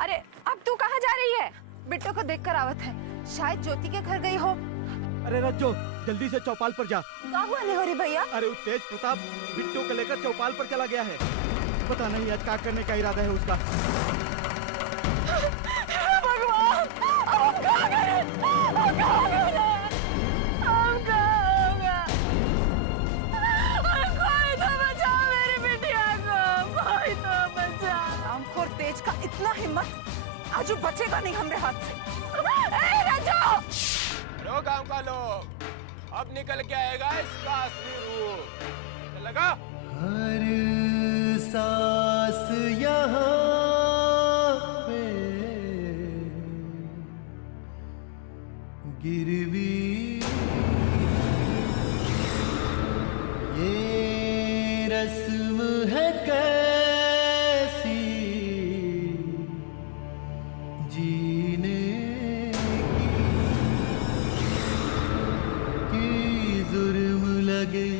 अरे अब तू कहाँ जा रही है? बिट्टू को देखकर आवत है, शायद ज्योति के घर गई हो। अरे रज्जो, जल्दी से चौपाल पर जा। क्या हुआ नेहोरी भैया? अरे वो तेज प्रताप बिट्टू को लेकर चौपाल पर चला गया है। पता नहीं आज क्या करने का इरादा है उसका। भगवान, अब क्या करें? अब क्या करें? अब क्या होगा? कोई तो बचाओ मेरी बिटिया को, कोई तो बचाओ। रामखोर तेज का इतना हिम्मत, आज वो बचेगा नहीं हमरे हाथ से। ए राजू! लो गांव का लोग, अब निकल के आएगा इसका असली रूप। लगा? हर सांस यहाँ पे गिरवी, ये रस्म है कैसी जीने की जुर्म लगे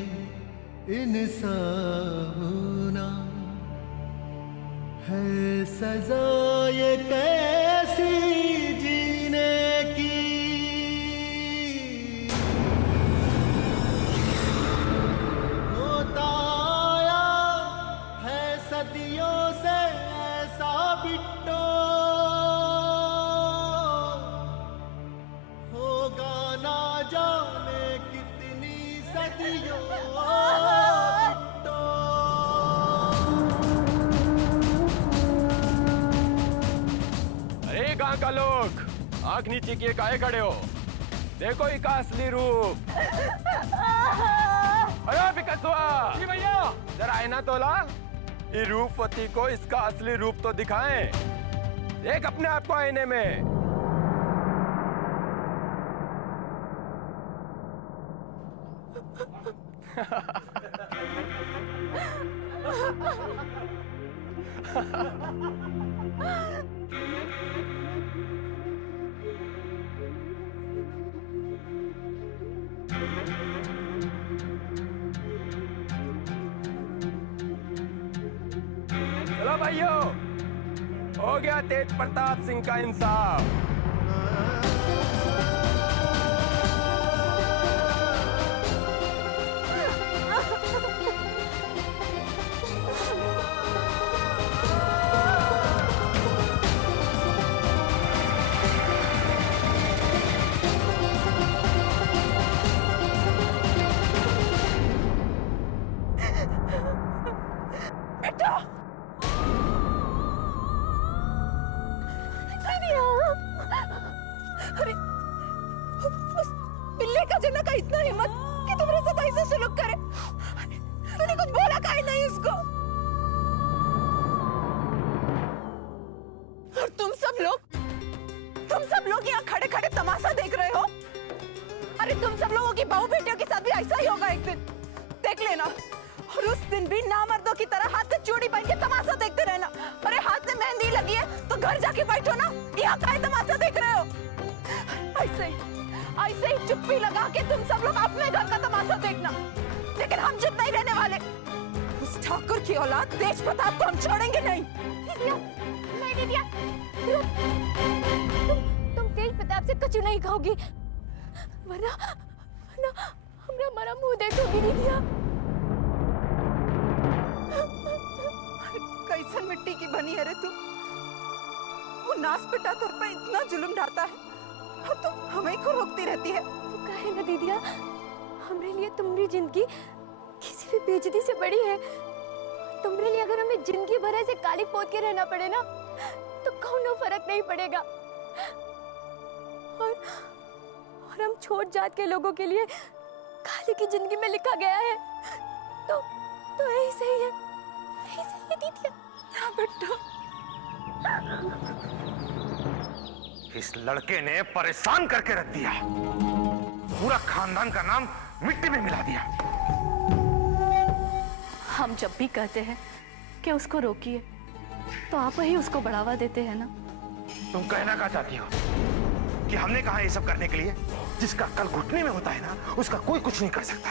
इंसान होना है सजा, ये कैसी जीने की। होता आया है सदियों से ऐसा बिट्टो, होगा ना जाने कितनी सदियों बिट्टो। अरे गांव का लोग, आंख नीचे किए काहे खड़े हो? देखो इसका असली रूप। अरे बिकसवा जी भैया, जरा आईना तोला, ये रूपवती को इसका असली रूप तो दिखाएं। देख अपने आप को आईने में। चलो भाइयों, हो गया तेज प्रताप सिंह का इंसाफ। अरे उस बिल्ली का जना का इतना हिम्मत कि तुम्हारे साथ ऐसे सलूक करे। तूने कुछ बोला काहे नहीं उसको? और तुम सब लोग यहाँ खड़े खड़े तमाशा देख रहे हो। अरे तुम सब लोगों की बहू बेटियों के साथ भी ऐसा ही होगा एक दिन, देख लेना। और उस दिन भी नामर्दों की तरह हाथ में चूड़ी पहन के तमाशा देखते रहना। अरे हाथ में मेहंदी लगी है तो घर जाके बैठो ना, यहाँ काहे तमाशा देख रहे हो? ऐसे ही चुप्पी लगा के तुम सब लोग अपने घर का तमाशा देखना, लेकिन हम चुप नहीं रहने वाले। उस ठाकुर की औलाद तेज प्रताप को हम छोड़ेंगे नहीं। दीदिया, नहीं दीदिया, तुम तेज प्रताप से कछु नहीं खाओगी, वरना हमरा मरा मुंह देखोगी दीदिया। कैसन मिट्टी की बनी है रे तू? वो नास पिटा तुर पे इतना जुल्म ढाता है और तुम हमें को रोकती रहती है। वो कहे ना दीदिया, हमरे लिए तुम्हारी जिंदगी किसी भी बेइज्जती से बड़ी है। तुम्हारे लिए अगर हमें जिंदगी भर ऐसे काली पोत के रहना पड़े ना, तो कोनो फर्क नहीं पड़ेगा। और हम छोट जात के लोगों के लिए काली की जिंदगी में लिखा गया है, तो यही सही है, यही सही है दीदिया। हाँ बेटा, इस लड़के ने परेशान करके रख दिया, पूरा खानदान का नाम मिट्टी में मिला दिया। हम जब भी कहते हैं कि उसको रोकिए, तो आप ही उसको बढ़ावा देते हैं ना। तुम कहना क्या चाहती हो कि हमने कहा ये सब करने के लिए? जिसका कल घुटने में होता है ना, उसका कोई कुछ नहीं कर सकता।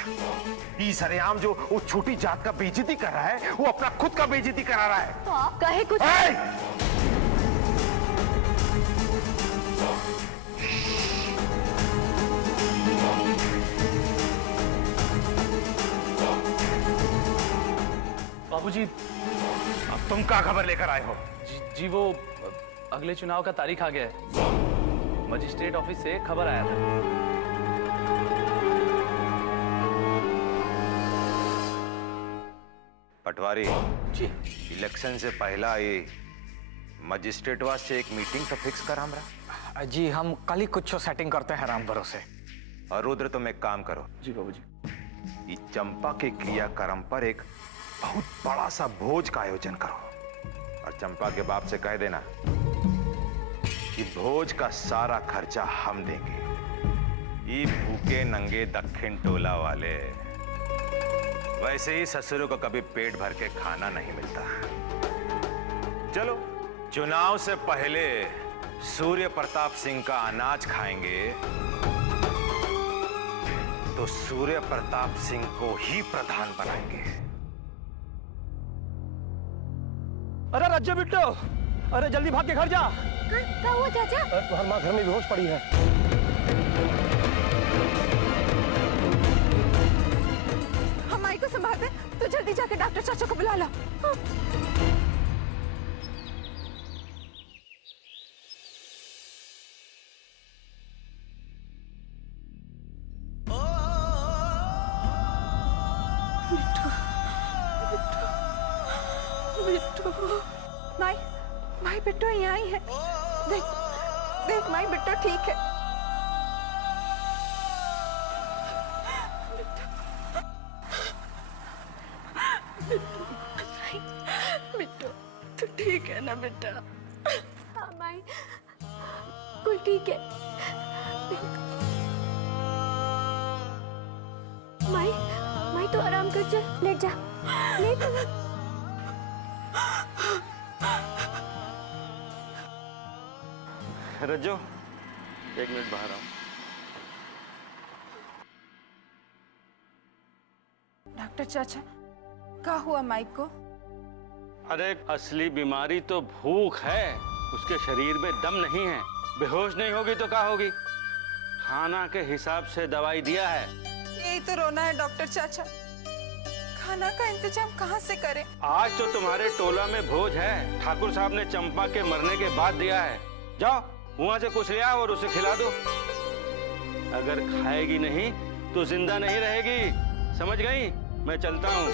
ये सरेआम जो वो छोटी जात का बेइज्जती कर रहा है, वो अपना खुद का बेइज्जती करा रहा है। तो आप कहे कुछ। जी अब तुम क्या खबर लेकर आए हो? जी वो अगले चुनाव का तारीख आ गया है। मजिस्ट्रेट ऑफिस से खबर आया था। पटवारी जी इलेक्शन से पहला ये मजिस्ट्रेट से एक मीटिंग तो फिक्स कर हमरा। जी हम कल ही कुछ सेटिंग करते हैं राम भरोसे। और रुद्र तुम एक काम करो, जी बाबू जी। ये चंपा के क्रियाक्रम पर एक बहुत बड़ा सा भोज का आयोजन करो और चंपा के बाप से कह देना कि भोज का सारा खर्चा हम देंगे। ये भूखे नंगे दक्षिण टोला वाले, वैसे ही ससुरों को कभी पेट भर के खाना नहीं मिलता। चलो चुनाव से पहले सूर्य प्रताप सिंह का अनाज खाएंगे तो सूर्य प्रताप सिंह को ही प्रधान बनाएंगे। अरे रज्जू बिट्टू, अरे जल्दी भाग के घर जा। क्या हुआ चाचा? तुम्हारी माँ घर में बेहोश पड़ी है। हम माई को संभालते, तो जल्दी जाके डॉक्टर चाचा को बुला ला। हाँ। माई, माई बिट्टू यहाँ ही है। देख, देख माई बिट्टू ठीक है। बिट्टू तू ठीक है ना बेटा? हाँ माई, कुल ठीक है। माई, माई तू आराम कर, जा लेट जा, लेट। रज्जो एक मिनट बाहर आओ। डॉक्टर चाचा, क्या हुआ माइक को? अरे असली बीमारी तो भूख है, उसके शरीर में दम नहीं है। बेहोश नहीं होगी तो क्या होगी? खाना के हिसाब से दवाई दिया है। यही तो रोना है डॉक्टर चाचा। खाना का इंतजाम कहाँ से करें? आज तो तुम्हारे टोला में भोज है, ठाकुर साहब ने चंपा के मरने के बाद दिया है। जाओ वहां से कुछ ले आओ और उसे खिला दो। अगर खाएगी नहीं तो जिंदा नहीं रहेगी, समझ गई? मैं चलता हूँ।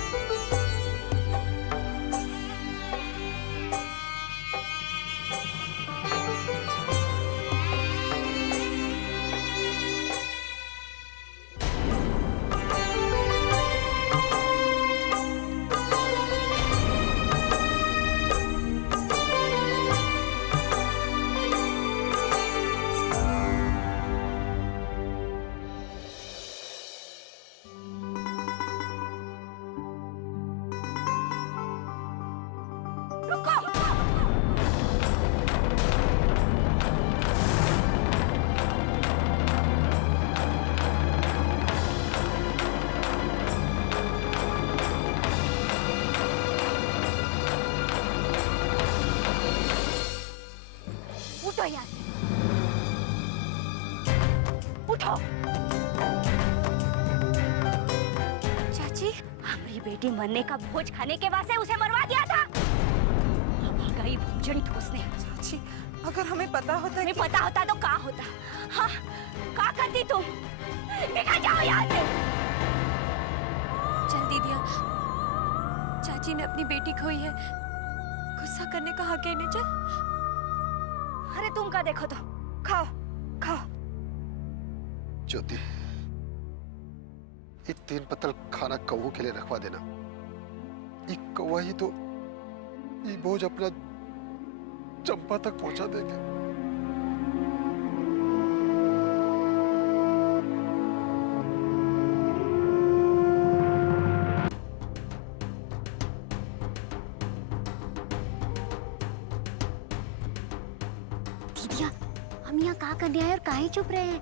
उठो यहाँ से, उठो। चाची, हमारी बेटी मरने का भोज खाने के वास्ते उसे मरवा दिया था। अब गई भोजन ठूसने। चाची, अगर हमें पता होता हमें पता होता तो क्या होता? हाँ, क्या करती तुम? निकल जाओ यहाँ से। जल्दी दिया, चाची ने अपनी बेटी खोई है, गुस्सा करने का हक है इन्हें। चल। अरे तुम का देखो तो, खाओ खाओ। ज्योति, ये 3 पत्तल खाना कौओं के लिए रखवा देना। ये कौवा ही तो ये बोझ अपना चंपा तक पहुंचा देंगे। दीदिया, हम यहाँ क्या करने आए और काहे चुप रहे हैं?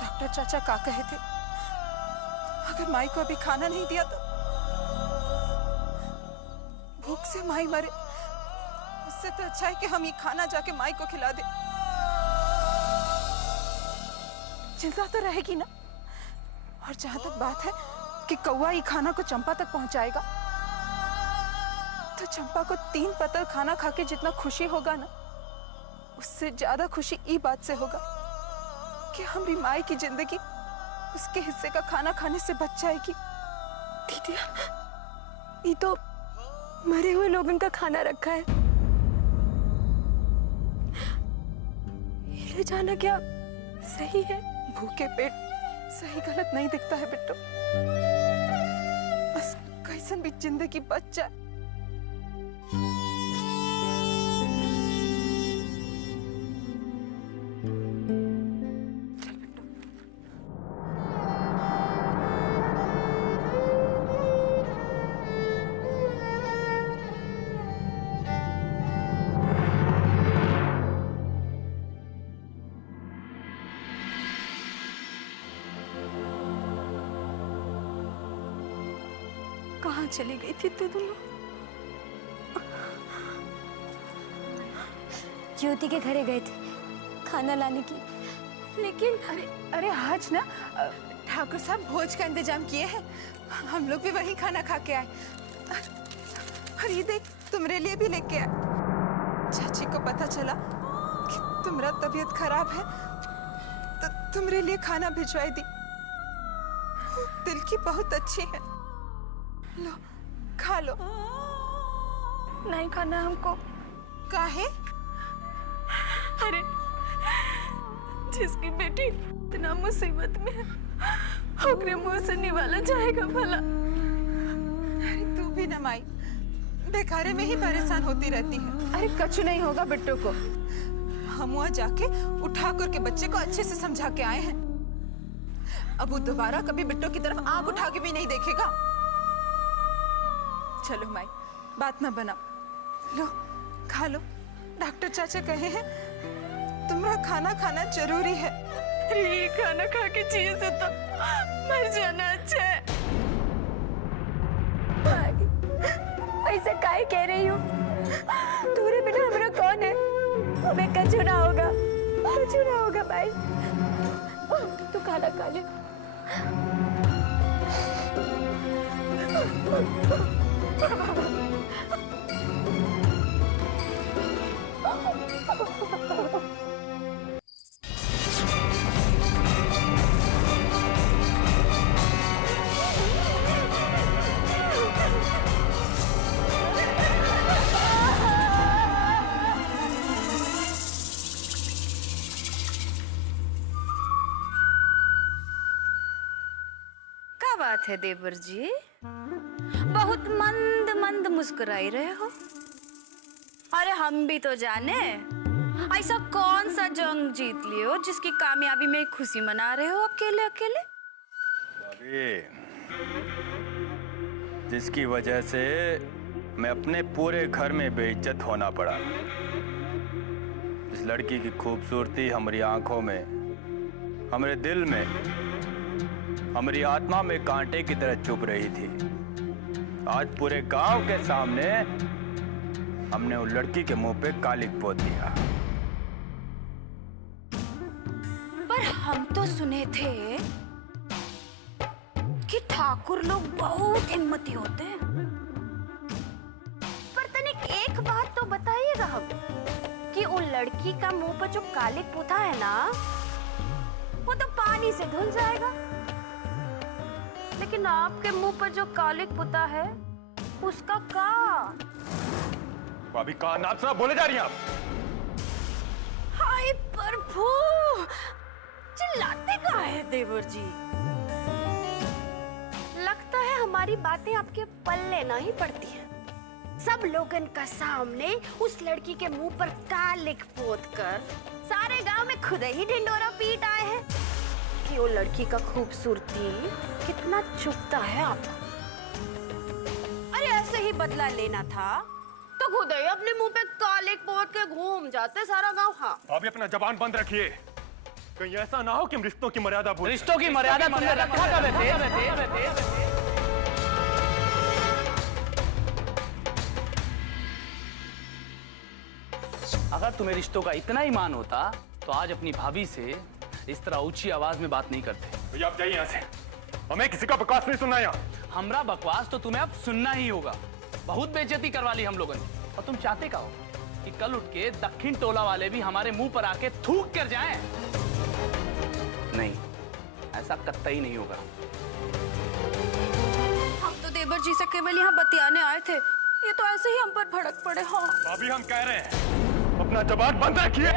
डॉक्टर चाचा का कहे थे, अगर माई को अभी खाना नहीं दिया तो भूख से माई मरे, उससे तो अच्छा है कि हम ये खाना जाके माई को खिला दे। चिंता तो रहेगी ना। और जहां तक बात है कि कौवा ये खाना को चंपा तक पहुंचाएगा, तो चंपा को 3 पतल खाना खा के जितना खुशी होगा ना, उससे ज्यादा खुशी ई बात से होगा कि हमारी माई की जिंदगी उसके हिस्से का खाना खाने से बच जाएगी। दीदी, ये तो मरे हुए लोगों का खाना रखा है, ये ले जाना क्या सही है? भूखे पेट सही गलत नहीं दिखता है बिट्टू, बस कैसन भी जिंदगी बच जाए। कहाँ चली गई थी तू दोनों? ज्योति के घरे गए थे खाना लाने के, लेकिन अरे आज ना ठाकुर साहब भोज का इंतजाम किए हैं, हम लोग भी वहीं खाना खा के आए। और ये देख, तुम्हारे लिए भी लेके आए। चाची को पता चला कि तुम्हारा तबीयत खराब है, तो तुम्हारे लिए खाना भिजवाई दी। दिल की बहुत अच्छी है, लो खा लो। नहीं खाना हमको। काहे? अरे जिसकी बेटी इतना मुसीबत में है, ओकरे मुंह से निवाला जाएगा भला। अरे तू भी ना माई, बेकारे में ही परेशान होती रहती है। अरे कछु नहीं होगा बिट्टू को, हम वहाँ जाके उठाकर के बच्चे को अच्छे से समझा के आए हैं। अब वो दोबारा कभी बिट्टू की तरफ आंख उठा के भी नहीं देखेगा। चलो माई, बात ना बनाओ, लो खा लो। डॉक्टर चाचा कहे हैं तुम्हारा खाना खाना जरूरी है। अरे ये खाना खा के जिए से तो मर जाना अच्छा है। ऐसा काहे कह रही हो? तुम्हारे बिना हमारा कौन है? हमें कछु ना होगा, कछु ना होगा भाई। तू खाना खा ले। क्या बात है देवर जी, बहुत मंद मंद मुस्कुराई रहे हो। अरे हम भी तो जाने, ऐसा कौन सा जंग जीत लिए हो जिसकी कामयाबी में खुशी मना रहे हो अकेले अकेले? जिसकी वजह से मैं अपने पूरे घर में बेइज्जत होना पड़ा। इस लड़की की खूबसूरती हमारी आंखों में, हमारे दिल में, हमारी आत्मा में कांटे की तरह चुभ रही थी। आज पूरे गांव के सामने हमने उस लड़की के मुंह पे कालिक पोत दिया। पर हम तो सुने थे कि ठाकुर लोग बहुत हिम्मती होते हैं। पर तनिक एक बात तो बताइएगा हम, कि वो लड़की का मुंह पर जो कालिक पोता है ना, वो तो पानी से धुल जाएगा, लेकिन आपके मुंह पर जो कालिक पोता है उसका क्या? भाभी का नाम से बोले जा रही हैं आप? हाय प्रभु, चिल्लाते कहाँ है देवर जी? लगता है हमारी बातें आपके पल्ले नहीं पड़ती हैं। सब लोगन का सामने उस लड़की के मुंह पर कालिक पोत कर सारे गांव में खुद ही ढिंडोरा पीट आए हैं कि वो लड़की का खूबसूरती कितना चुभता है आपको। अरे ऐसे ही बदला लेना था तो खुद ही अपने मुंह पे कालिक पोत के घूम जाते सारा गांव। हाँ, अभी अपना जबान बंद रखिए। कहीं ऐसा ना हो कि हम रिश्तों की मर्यादा भूल रिश्तों की मर्यादा तुमने रखा कब है? अगर तुम्हें रिश्तों का इतना ही मान होता तो आज अपनी भाभी से इस तरह ऊंची आवाज में बात नहीं करते। भैया आप जाइए यहाँ से, हमें किसी का बकवास नहीं सुनना यहाँ। हमरा बकवास तो तुम्हें अब सुनना ही होगा। बहुत बेइज्जती करवा ली हम लोगों ने, और तुम चाहते क्या हो कि कल उठ के दक्षिण टोला वाले भी हमारे मुंह पर आके थूक कर जाएं? नहीं, ऐसा कतई नहीं होगा। हम तो देवर जी से केवल यहाँ बतियाने आए थे, ये तो ऐसे ही हम पर भड़क पड़े। हाँ अभी हम कह रहे हैं अपना जबान बंद रखिए।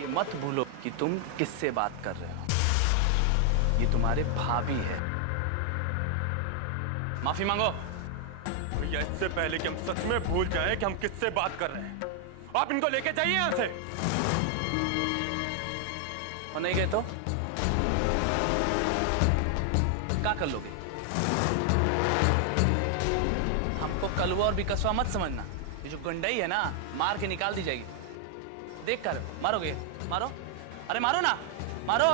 ये मत भूलो कि तुम किससे बात कर रहे हो। ये तुम्हारे भाभी है। माफी मांगो। भैया इससे पहले कि हम सच में भूल जाएं कि हम किससे बात कर रहे हैं, आप इनको लेके जाइए यहाँ से। और नहीं गए तो क्या कर लोगे? हमको कलवा और बिकसवा मत समझना। ये जो गुंडई है ना, मार के निकाल दी जाएगी। देख कर मारोगे? मारो, अरे मारो ना, मारो।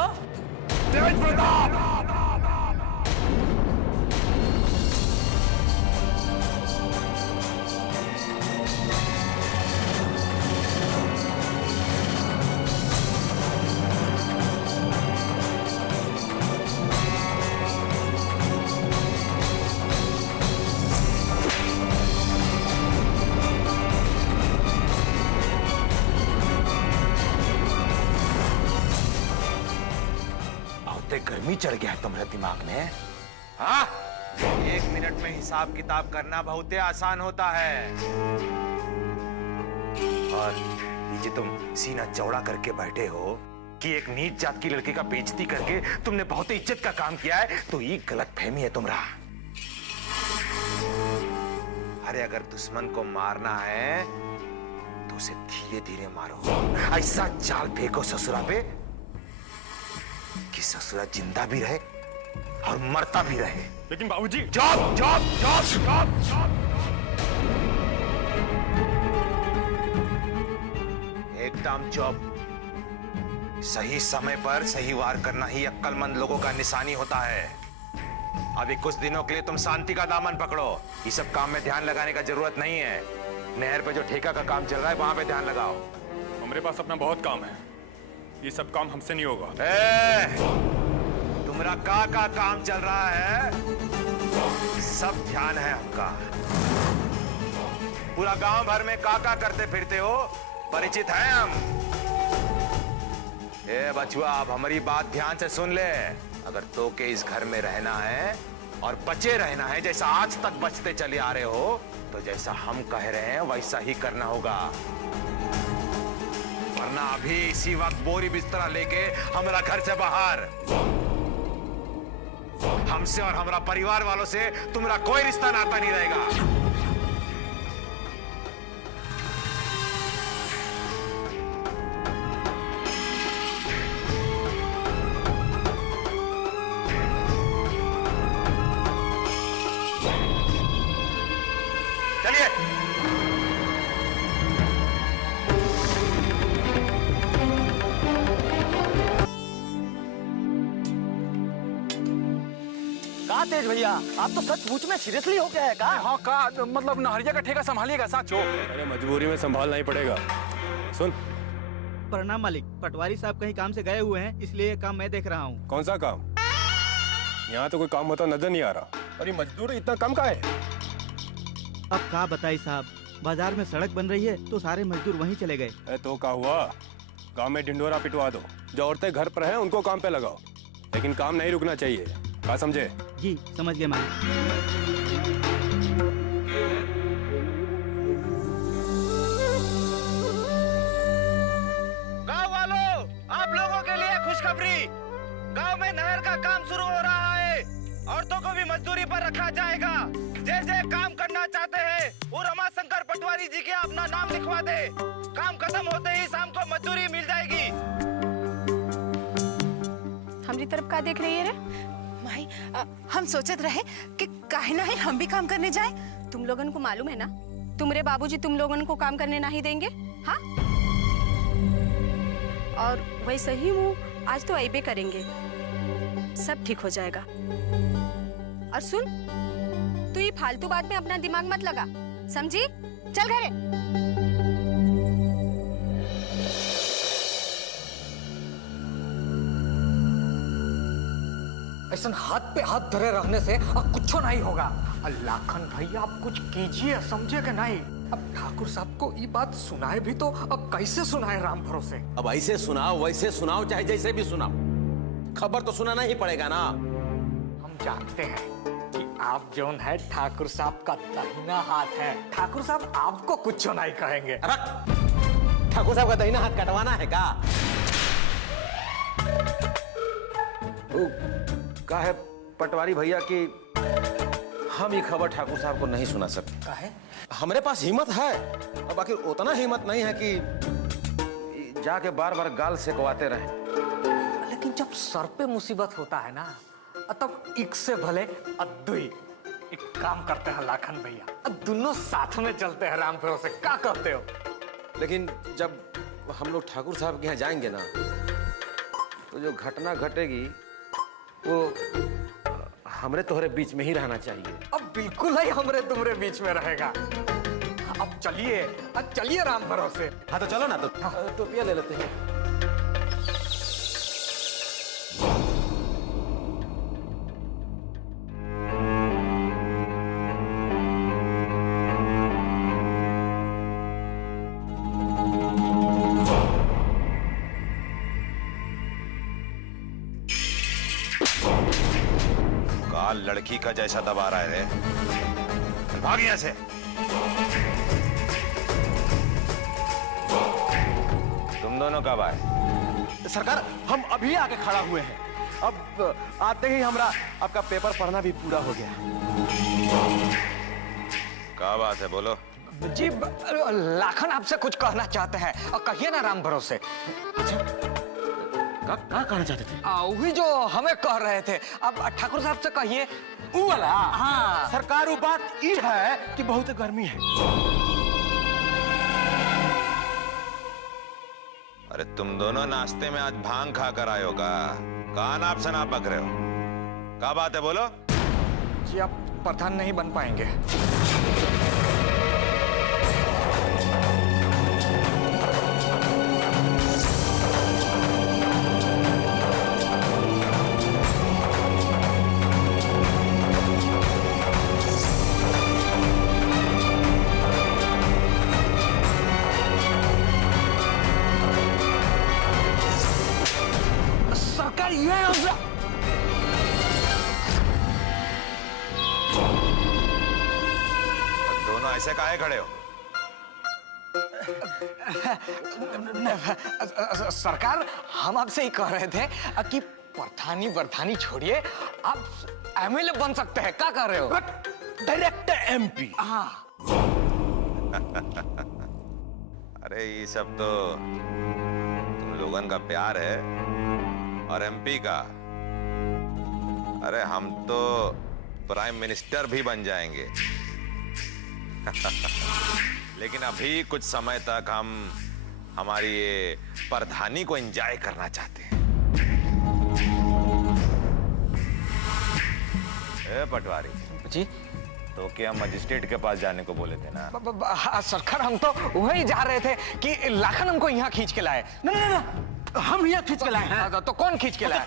गर्मी चढ़ गया है तुम्हारे दिमाग में? हाँ, 1 मिनट में हिसाब किताब करना बहुत ही आसान होता है। और ये जो तुम सीना चौड़ा करके बैठे हो कि एक नीच जात की लड़की का बेइज्जती करके तुमने बहुत ही इज्जत का काम किया है, तो ये गलतफहमी है तुम्हारा। अरे अगर दुश्मन को मारना है तो उसे धीरे धीरे मारो। ऐसा चाल फेंको ससुरा पे कि ससुरा जिंदा भी रहे और मरता भी रहे। लेकिन बाबूजी, job job job job job एकदम जॉब। सही समय पर सही वार करना ही अक्लमंद लोगों का निशानी होता है। अभी कुछ दिनों के लिए तुम शांति का दामन पकड़ो। ये सब काम में ध्यान लगाने का जरूरत नहीं है। नहर पे जो ठेका का काम चल रहा है वहां पे ध्यान लगाओ। हमारे पास अपना बहुत काम है, ये सब काम हमसे नहीं होगा। तुम्हारा का काम चल रहा है, सब ध्यान है हमका। पूरा गांव भर में का करते फिरते हो, परिचित हैं हम। बचुआ, अब हमारी बात ध्यान से सुन ले। अगर तो के इस घर में रहना है और बचे रहना है जैसा आज तक बचते चले आ रहे हो, तो जैसा हम कह रहे हैं वैसा ही करना होगा। वरना अभी इसी वक्त बोरी बिस्तरा लेके हमारा घर से बाहर। हमसे और हमारा परिवार वालों से तुम्हारा कोई रिश्ता नाता नहीं रहेगा। चलिए। तेज भैया, आप तो सचमुच में सीरियसली हो गया है का? हाँ का मतलब नहरिया का ठेका संभालिएगा साचो? अरे मजबूरी में संभालना ही पड़ेगा। सुन। प्रणाम मालिक, पटवारी साहब कहीं काम से गए हुए हैं, इसलिए ये काम मैं देख रहा हूँ। कौन सा काम? यहाँ तो कोई काम होता नजर नहीं आ रहा। और ये मजदूर इतना कम का है? अब क्या बताई साहब, बाजार में सड़क बन रही है तो सारे मजदूर वहीं चले गए। तो क्या हुआ, गांव में ढिंडोरा पिटवा दो। जो औरतें घर पर हैं उनको काम पे लगाओ, लेकिन काम नहीं रुकना चाहिए। क्या समझे? जी समझ गए मालिक। गांव वालों, आप लोगों के लिए खुशखबरी। गांव में नहर का काम शुरू हो रहा है। औरतों को भी मजदूरी पर रखा जाएगा। जैसे काम करना चाहते हैं वो रमाशंकर पटवारी जी के अपना नाम लिखवा दे। काम खत्म होते ही शाम को मजदूरी मिल जाएगी। हमारी तरफ का देख रही है रे? हम सोचत रहे कि काहे ना है हम भी काम करने जाए। तुम लोगन को मालूम है ना तुम्हारे बाबूजी तुम लोगों को काम करने नहीं देंगे? हाँ, और वैसे ही हूँ, आज तो ऐबे करेंगे, सब ठीक हो जाएगा। और सुन, तू ये फालतू बात में अपना दिमाग मत लगा, समझी? चल घरे। ऐसा हाथ पे हाथ धरे रहने से अब कुछ नहीं होगा। लाखन भैया आप कुछ कीजिए, समझे कि नहीं? अब ठाकुर साहब को ये बात सुनाए भी तो अब कैसे सुनाए राम भरोसे? अब ऐसे सुनाओ वैसे सुनाओ चाहे जैसे भी सुनाओ, खबर तो सुनाना ही पड़ेगा ना। हम जानते हैं कि आप जौन है ठाकुर साहब का दाहिना हाथ है। ठाकुर साहब आपको कुछ नहीं कहेंगे। ठाकुर साहब का दाहिना हाथ कटवाना है का? का है पटवारी भैया कि हम ये खबर ठाकुर साहब को नहीं सुना सकते। का है? हमारे पास हिम्मत है, अब आखिर उतना हिम्मत नहीं है कि जाके बार बार गाल सेकवाते रहे। लेकिन जब सर पे मुसीबत होता है ना, तब एक से भले अद्दुई। एक काम करते हैं लाखन भैया, अब दोनों साथ में चलते हैं राम भरोसे, क्या कहते हो? लेकिन जब हम लोग ठाकुर साहब के यहाँ जाएंगे ना, तो जो घटना घटेगी वो हमरे तोहरे बीच में ही रहना चाहिए। अब बिल्कुल ही हमरे तुमरे बीच में रहेगा। अब चलिए राम भरोसे। हाँ तो चलो ना, तो पिया ले लेते हैं। लड़की का जैसा दबा रहा है, भाग यहाँ से। तुम दोनों कब आए? सरकार हम अभी आके खड़ा हुए हैं, अब आते ही हमरा आपका पेपर पढ़ना भी पूरा हो गया। क्या बात है, बोलो। जी लाखन आपसे कुछ कहना चाहते हैं, और कहिए ना राम भरोसे। क्या कहना चाहते थे? वही जो हमें कह रहे थे, अब ठाकुर साहब से कहिए। वाला? हाँ सरकार, वो बात ये है कि बहुत गर्मी है। अरे तुम दोनों नाश्ते में आज भांग खाकर आए हो का? कहाँ नाप शनाप बक रहे हो? क्या बात है, बोलो। जी आप प्रधान नहीं बन पाएंगे। दोनों ऐसे काहे खड़े हो? सरकार, हम आपसे ही कह रहे थे कि प्रधानी बरधानी छोड़िए, आप एमएलए बन सकते हैं। क्या कर रहे हो? Direct MP. हाँ। अरे ये सब तो तुम लोगन का प्यार है, और एमपी का। अरे हम तो प्राइम मिनिस्टर भी बन जाएंगे। लेकिन अभी कुछ समय तक हम हमारी ये प्रधानी को एंजॉय करना चाहते हैं। पटवारी जी, तो क्या मजिस्ट्रेट के पास जाने को बोले थे ना? सरकार हम तो वही जा रहे थे कि लाखन हमको यहाँ खींच के लाए। ना, हम यहाँ खींच के लाए हैं। तो कौन खींच के लाए?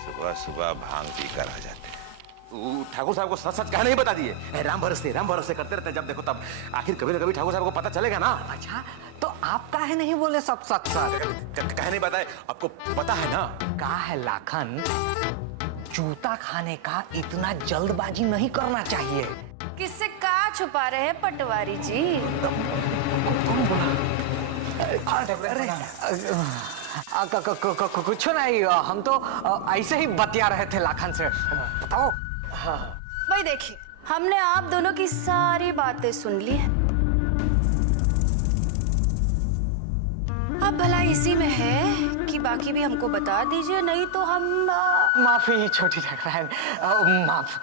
सुबह सुबह भांग पी कर आ जाते हैं। ठाकुर साहब को सच सच कहा नहीं बता दिए। राम भरोसे करते रहते, जब देखो तब आखिर कभी ना कभी ठाकुर साहब को पता चलेगा ना। अच्छा, तो आप काहे नहीं बोले सब सच सच? कहे नहीं बताए, आपको पता है ना। का है लाखन, जूता खाने का इतना जल्दबाजी नहीं करना चाहिए। किससे का छुपा रहे हैं पटवारी जी? कुछ नहीं, हम तो ऐसे ही बतिया रहे थे लाखन से। बताओ। भाई देखिए, हमने आप दोनों की सारी बातें सुन ली हैं। अब भला इसी में है कि बाकी भी हमको बता दीजिए, नहीं तो हम माफी छोटी ठाकुराइन, माफ।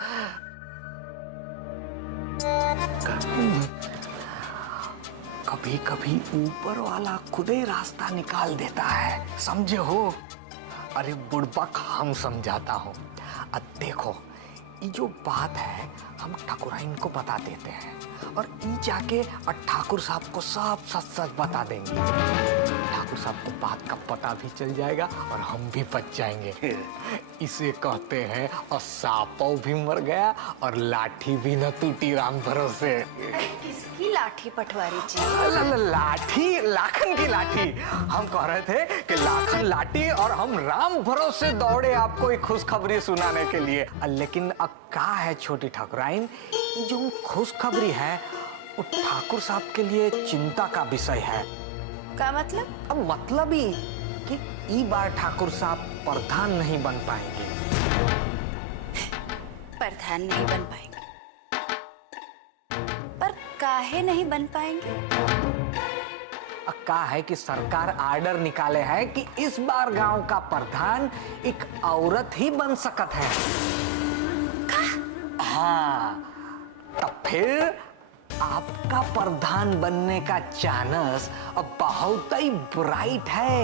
कभी कभी ऊपर वाला खुद ही रास्ता निकाल देता है, समझे हो? अरे बुड़बक हम समझाता हूँ। अब देखो, ये जो बात है हम ठाकुराइन को बता देते हैं और ई जाके ठाकुर साहब को सब सच सच बता देंगे। ठाकुर साहब को बात का पता भी चल जाएगा और हम भी बच जाएंगे। इसे कहते हैं और सांपो भी मर गया और लाठी भी न टूटी राम भरोसे। किसकी लाठी पटवारी जी? लाठी, लाखन की लाठी। हम कह रहे थे कि लाखन लाठी और हम राम भरोसे दौड़े आपको एक खुशखबरी सुनाने के लिए। लेकिन अब क्या है छोटी ठाकुराइन, जो खुशखबरी है वो ठाकुर साहब के लिए चिंता का विषय है। क्या मतलब? अब मतलब ही कि ई बार ठाकुर साहब प्रधान नहीं बन पाएंगे। प्रधान नहीं बन पाएंगे? पर काहे नहीं बन पाएंगे? क्या है कि सरकार आर्डर निकाले है कि इस बार गांव का प्रधान एक औरत ही बन सकत है। हाँ, तब फिर आपका प्रधान बनने का चांस अब बहुत ही ब्राइट है।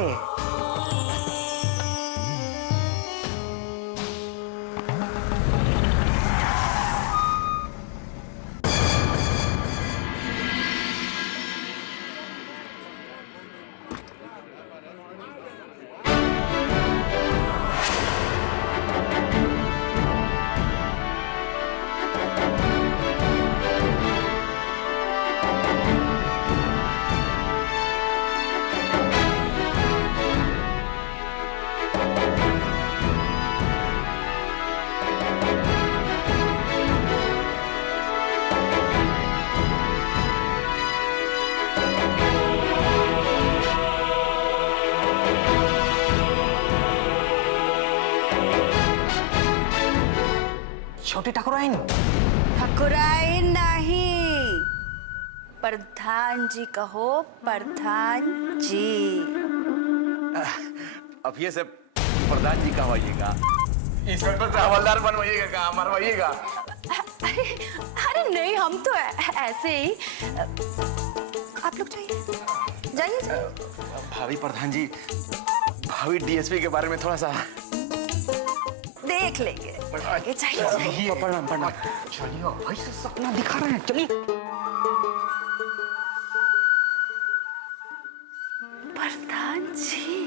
छोटी ठाकुराइन? ठाकुराइन नहीं, प्रधान जी कहो, प्रधान जी। अब ये सब प्रधान जी का होइएगा, इंस्पेक्टर से हवलदार बनवाइएगा, का मरवाइएगा। अरे नहीं, हम तो ऐसे ही। आप लोग जाइए जाइए। भावी प्रधान जी, भावी डीएसपी के बारे में थोड़ा सा देख लेंगे। आगे चाहिए। प्रणाम प्रणाम। चलिए भाई से सपना दिखा रहे हैं, चलिए। प्रधान जी,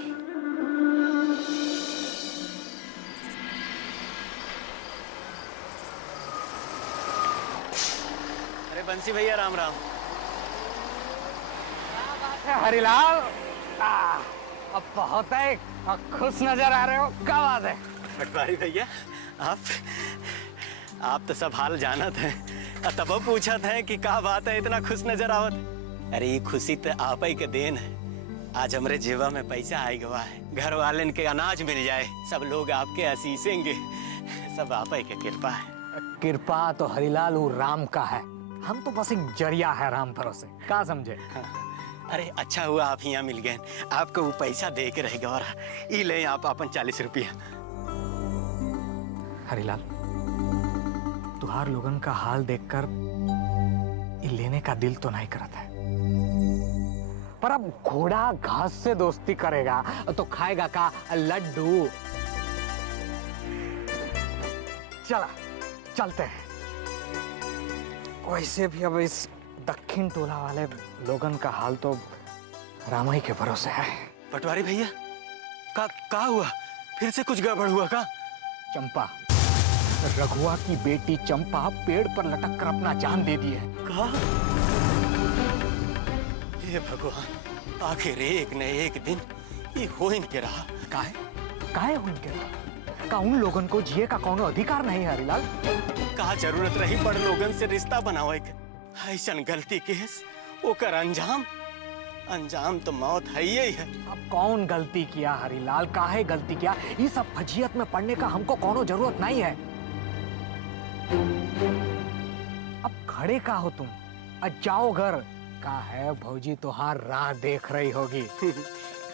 अरे बंसी भैया, राम राम। हरिलाल, अब बहुत है खुश नजर आ रहे हो, क्या बात है? पटवारी भैया, आप तो सब हाल जानत हैं, तब पूछत हैं कि क्या बात है इतना खुश नजर आवत। अरे ये खुशी तो आप ही के देन है। आज हमरे जेबा में पैसा आई गवा है, घर वाले के अनाज मिल जाए, सब लोग आपके आशीषेंगे, सब आप ही के कृपा है। कृपा तो हरिलाल वो राम का है, हम तो बस एक जरिया है राम भरोसे, क्या समझे? अरे अच्छा हुआ आप यहाँ मिल गए, आपको वो पैसा दे के रह गया। ये ले आप अपन 40 रुपया। हरिलाल, तुहार लोगन का हाल देखकर ये लेने का दिल तो नहीं करता है, पर अब घोड़ा घास से दोस्ती करेगा तो खाएगा का लड्डू। चला चलते हैं। वैसे भी अब इस दक्षिण टोला वाले लोगन का हाल तो रामाई के भरोसे है। पटवारी भैया, का हुआ? फिर से कुछ गड़बड़ हुआ का? चंपा, रघुआ की बेटी चंपा पेड़ पर लटक कर अपना जान दे दी है। कहा? हे भगवान, आखिर एक न एक दिन ये हो इनके रहा। काहे हो इनके रहा? का उन लोगन को जिए का कोनो अधिकार नहीं है हरिलाल? का जरूरत रही बड़ लोगन से रिश्ता बनावे के? ऐसन गलती केस ओकर अंजाम तो मौत है ही है। अब कौन गलती किया हरिलाल, काहे गलती किया? ये सब फजीयत में पड़ने का हमको कोनो जरूरत नहीं है। अब खड़े का हो तुम? जाओ घर। का है भौजी तुहार राह देख रही होगी।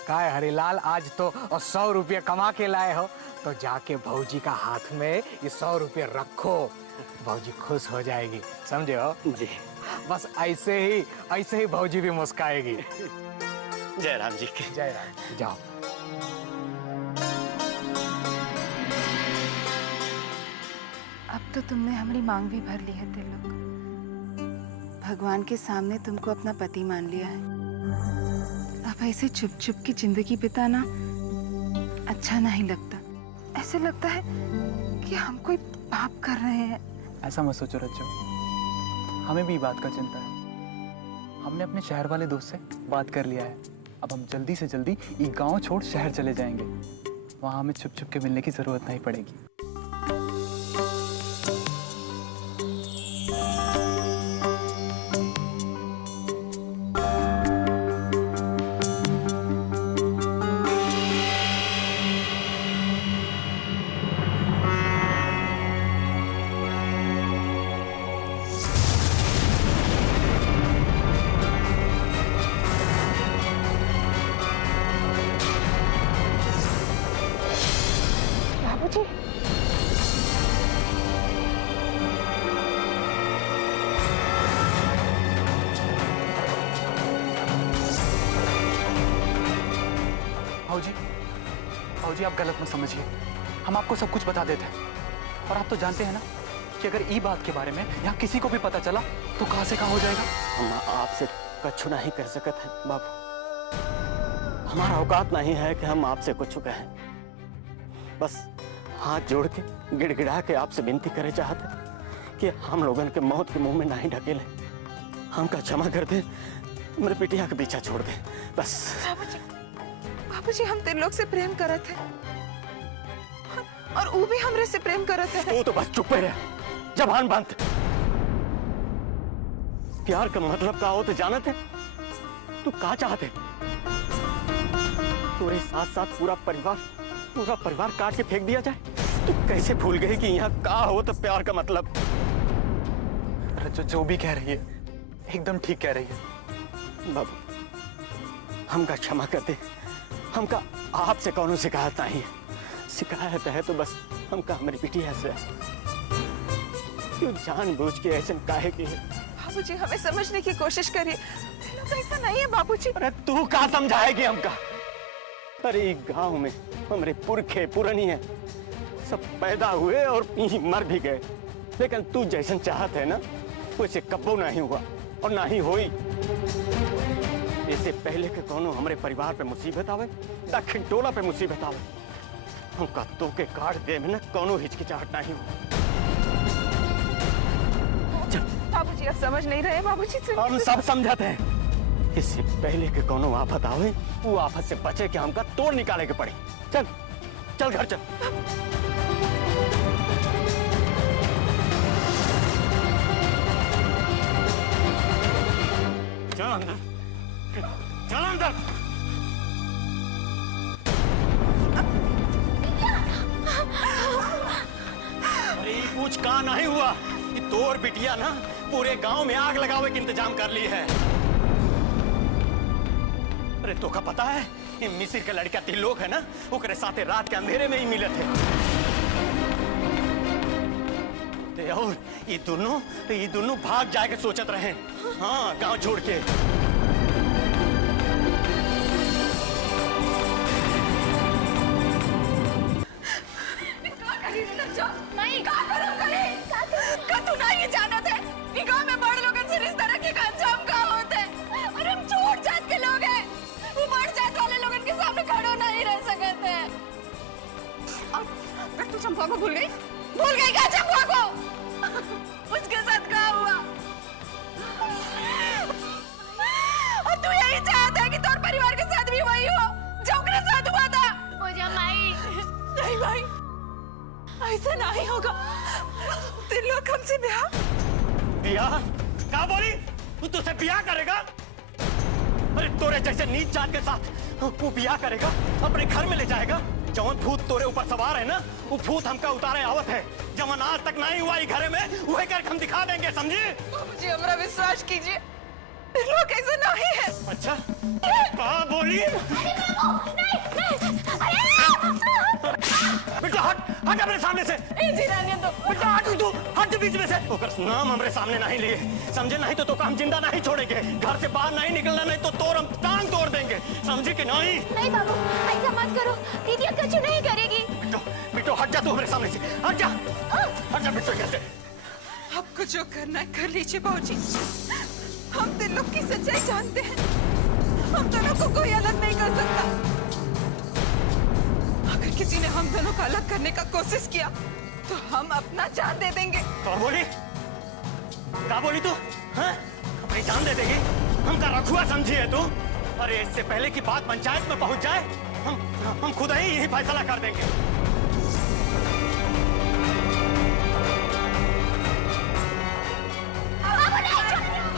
काय हरिलाल, आज तो 100 रुपये कमा के लाए हो, तो जाके भौजी का हाथ में ये 100 रुपये रखो, भौजी खुश हो जाएगी, समझे हो? जी। बस ऐसे ही भौजी भी मुस्काएगी। जय राम जी की। जय राम। जाओ। अब तो तुमने हमारी मांग भी भर ली है तिलक। भगवान के सामने तुमको अपना पति मान लिया है। अब ऐसे चुप चुप की जिंदगी बिताना अच्छा नहीं लगता। ऐसे लगता है कि हम कोई पाप कर रहे हैं। ऐसा मत सोचो रज्जो, हमें भी बात का चिंता है। हमने अपने शहर वाले दोस्त से बात कर लिया है। अब हम जल्दी से जल्दी ये गांव छोड़ शहर चले जाएंगे। वहां हमें छुप छुप के मिलने की जरूरत नहीं पड़ेगी। बाबूजी, भाऊजी आप गलत मत समझिए। हम आपको सब कुछ बता देते हैं। और आप तो जानते हैं ना कि अगर ई बात के बारे में यहाँ किसी को भी पता चला तो कहाँ से कहाँ हो जाएगा। हम आपसे कछु नहीं कर सकते हैं बाबू। हमारा औकात नहीं है कि हम आपसे कुछ कहें। बस हाथ जोड़ के गिड़गिड़ा के आपसे विनती करे चाहते कि हम लोगन के मौत के मुंह में नहीं ढकेले। हमका क्षमा कर दे, मेरे पिटिया के पीछा छोड़ दे बस। बाबूजी हम तीन लोग से प्रेम करत है और वो भी हमरे से प्रेम करत है। तू तो बस चुप रह, जबान बंद। प्यार का मतलब का हो तो जानत है? तू का चाहते? तुम्हारे साथ साथ पूरा परिवार काट के फेंक दिया जाए? तू कैसे भूल गई कि यहाँ का हो तो प्यार का मतलब? जो भी कह रही है एकदम ठीक कह रही है। बाबू हमका क्षमा कर दे। हमका आपसे कौन शिकायत नहीं है। शिकायत है तो बस हमका हमारी पिटिया से। क्यों जानबूझ के ऐसे काहे की है? बाबूजी हमें समझने की कोशिश करिए। ऐसा नहीं है बाबूजी। अरे तू का समझाएगी हमका? अरे गांव में हमारे पुरखे पुरानी है, सब पैदा हुए और यहीं मर भी गए। लेकिन तू जैसन चाहत है ना वैसे कब्बो नहीं हुआ और ना ही होई। इससे पहले के कोनो हमारे परिवार पे मुसीबत आवे, दक्षिण टोला पे मुसीबत आवे, हमका तो के काट दे में ना कोनो हिचकिचाहट नहीं हो। बाबूजी आप समझ नहीं रहे। बाबूजी हम सब समझते हैं। इससे पहले के कोनो आफत आवे, वो आफत से बचे के हमका तोड़ निकाले के पड़े। चल चल घर चल। चल अंदर, चल अंदर। अरे कुछ का नहीं हुआ। ये तोर बिटिया ना पूरे गांव में आग लगावे के इंतजाम कर ली है। अरे तो का पता है ये मिसिर का लड़का तिलोक है ना, ओकरे साथे रात के अंधेरे में ही मिले थे। और ये दोनों भाग जाके सोचत रहे। हाँ गांव छोड़ के। नहीं तू नहीं जानत है कि गांव में बड़ लोगन से रिश्ता रखे का अंजाम का होता है। और हम छोट जात के लोग हैं, वो बड़ जात वाले लोगन के सामने खड़ो नहीं रह सकते हैं। अब तू चंपा को भूल गई क्या चंपा को? उसके साथ क्या हुआ? और तू यही चाहता है कि तोर परिवार के साथ भी वही हो जो उसके साथ हुआ था? पूजा माई। नहीं भाई, ऐसा नहीं होगा। तीन लोग हमसे ब्याह क्या बोली? तू तुझसे ब्याह करेगा? अरे तोरे जैसे नीच जात के साथ वो ब्याह करेगा, अपने घर में ले जाएगा। जवन भूत तोरे ऊपर सवार है ना, वो भूत हमका उतारे आवत है। जवन आज तक नहीं हुआ घर में, वही करके हम दिखा देंगे, समझे? बाबूजी हमरा विश्वास कीजिए। लोग ऐसे नहीं है। अच्छा कहाँ बोली? बेटा हट हट अपने सामने से। बेटा हट तू, हट बीच में से। ओकर नाम हमरे सामने नहीं लिए, समझे? नहीं तो काम जिंदा नहीं छोड़ेंगे, घर से बाहर नहीं निकलना, नहीं तो तोड़ हम टांग तोड़ देंगे, समझे कि नहीं? नहीं बाबू, ऐसा मत करो, दीदी अब कुछ नहीं करेगी। बेटो हट जा तू हमरे सामने से, हट जा बेटो। कैसे आपको जो करना है कर लीजिए बाबूजी। हम दिल लोग की सच्चाई जानते हैं, हम दोनों को कोई अलग नहीं कर सकता। अगर किसी ने हम दोनों को अलग करने का कोशिश किया तो हम अपना जान दे देंगे। क्या बोली तू? हाँ? अपनी जान दे देगी? हम का रखुआ समझी है तू? अरे इससे पहले कि बात पंचायत में पहुंच जाए हम खुद ही यही फैसला कर देंगे।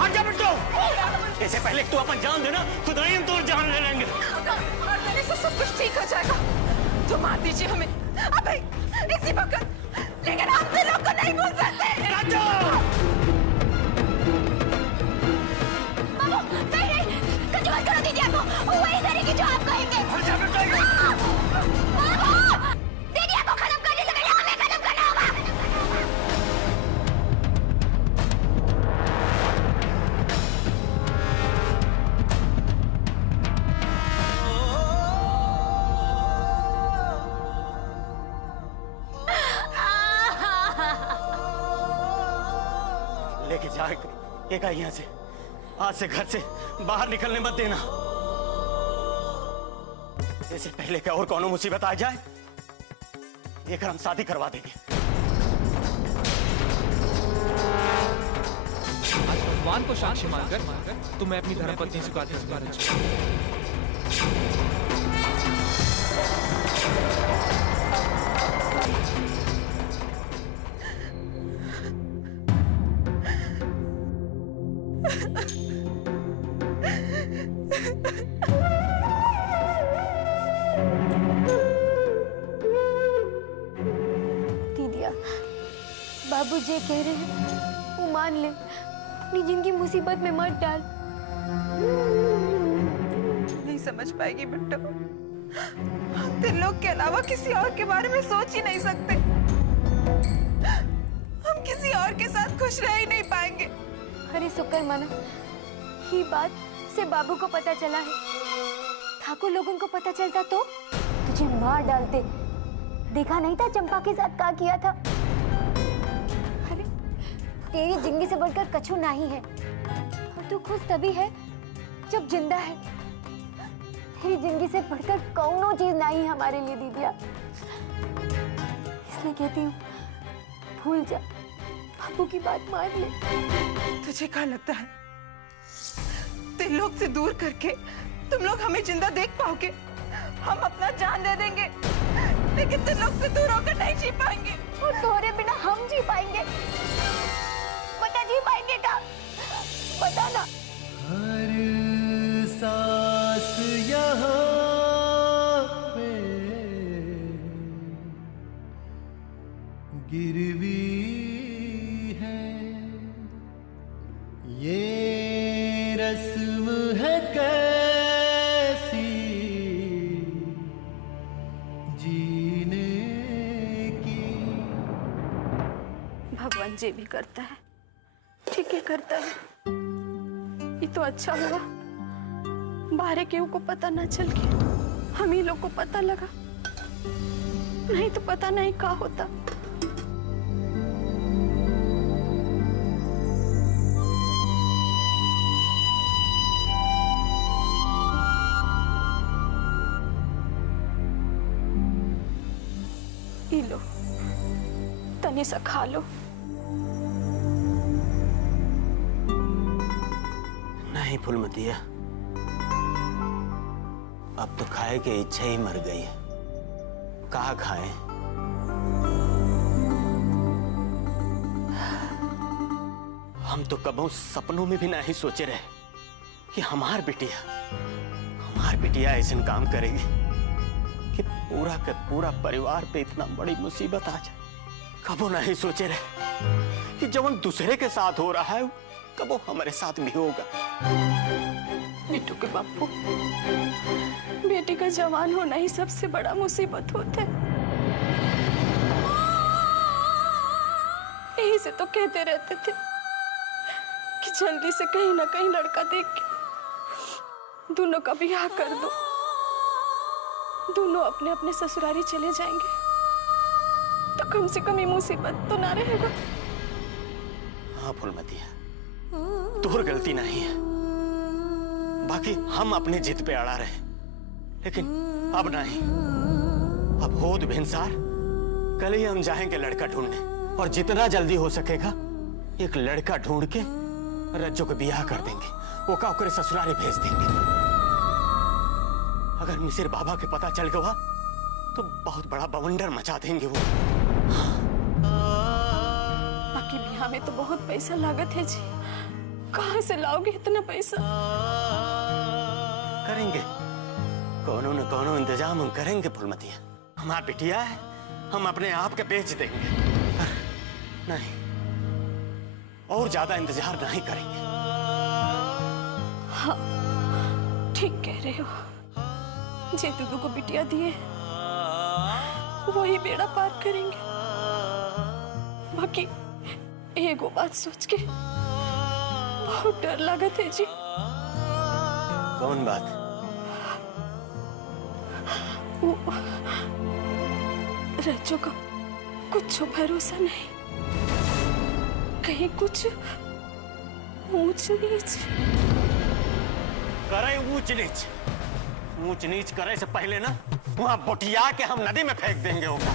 हट जा बेटो, इससे पहले तू अपन जान देना, खुद ही हम तो जान ले लेंगे। और देने से सब कुछ ठीक हो जाएगा। तो मार दीजिए हमें अभी इसी वक्त, लेकिन हम दिल लोग को नहीं भूल सकते। कंट्रोल करो दीदी को, वही करेगी जो आप कहेंगे। दीदी को खत्म करने से पहले हमें खत्म करना होगा। लेके जाए एक यहाँ से, आज से घर से बाहर निकलने मत देना। इससे पहले क्या और कौनो मुसीबत आ जाए, एक हम शादी करवा देंगे। आज भगवान को साक्षी मानकर तो मैं अपनी धर्मपत्नी स्वीकार करूंगा। बाबू जी कह रहे हैं वो मान ले, अपनी जिंदगी मुसीबत में मत डाल। नहीं समझ पाएगी बिट्टू, हम दिल लोग के अलावा किसी और के बारे में सोच ही नहीं सकते। हम किसी और के साथ खुश रह ही नहीं पाएंगे। अरे शुक्र माना, ये बात से बाबू को पता चला है। ठाकुर लोगों को पता चलता तो तुझे मार डालते। देखा नहीं था चंपा के साथ क्या किया था? अरे तेरी जिंदगी से बढ़कर कछु नहीं है, और तू खुश तभी है जब जिंदा है। तेरी जिंदगी से बढ़कर कौनो चीज नहीं है हमारे लिए दीदिया। इसलिए कहती हूँ भूल जा, बाबू की बात मान ले। तुझे क्या लगता है दिल लोग से दूर करके तुम लोग हमें जिंदा देख पाओगे? हम अपना जान दे देंगे, लेकिन दिल लोग से दूर होकर नहीं जी पाएंगे। और तोरे बिना हम जी पाएंगे? बता जी पाएंगे क्या? बता ना। हर सांस यहाँ पे गिरवी है, ये रस्म है कैसी जीने की। भगवान जी भी करता है, ठीक है करता है। ये तो अच्छा हुआ बाहर केहू को पता ना चल गया, हम ही लोग को पता लगा, नहीं तो पता नहीं क्या होता। पी लो, तनी सा खा लो। नहीं फूलमतिया, अब तो खाए की इच्छा ही मर गई है। कहाँ खाएं? हम तो कभी सपनों में भी नहीं सोचे रहे कि हमार बिटिया ऐसा काम करेगी कि पूरा के पूरा परिवार पे इतना बड़ी मुसीबत आ जाए। कबो नहीं सोचे रहे कि जब दूसरे के साथ हो रहा है कब वो हमारे साथ भी होगा। बिट्टू के बापू, बेटे का जवान होना ही सबसे बड़ा मुसीबत होता है। यही से तो कहते रहते थे कि जल्दी से कहीं ना कहीं लड़का देख के दोनों का ब्याह कर दो, दोनों अपने अपने ससुरारी चले जाएंगे तो कम से कम ये मुसीबत तो ना रहेगा। हाँ फूलमतिया, तोर गलती नहीं है, बाकी हम अपने जिद पे अड़ा रहे, लेकिन अब नहीं। अब हो भिनसार, कल ही हम जाएंगे लड़का ढूंढने, और जितना जल्दी हो सकेगा एक लड़का ढूंढ के रज्जो को ब्याह कर देंगे, ओका ओकरे ससुरारी भेज देंगे। अगर मिसिर बाबा के पता चल गया तो बहुत बड़ा बवंडर मचा देंगे वो। बाकी ब्याह में तो बहुत पैसा लागत है जी, कहाँ से लाओगे इतना पैसा? करेंगे, कोनो न कोनो इंतजाम हम करेंगे फुलमतिया। हमारा बिटिया है, हम अपने आप के बेच देंगे। नहीं, और ज्यादा इंतजार नहीं करेंगे। हाँ, ठीक कह रहे हो। जे दूधू को बिटिया दिए वही बेड़ा पार करेंगे। बाकी एगो बात सोच के बहुत डर लागत है जी। कौन बात? वो रज्जो का कुछ भरोसा नहीं, कहीं कुछ ऊंच नीच करे। ऊंच नीच करे से पहले ना वहां बोटिया के हम नदी में फेंक देंगे होगा।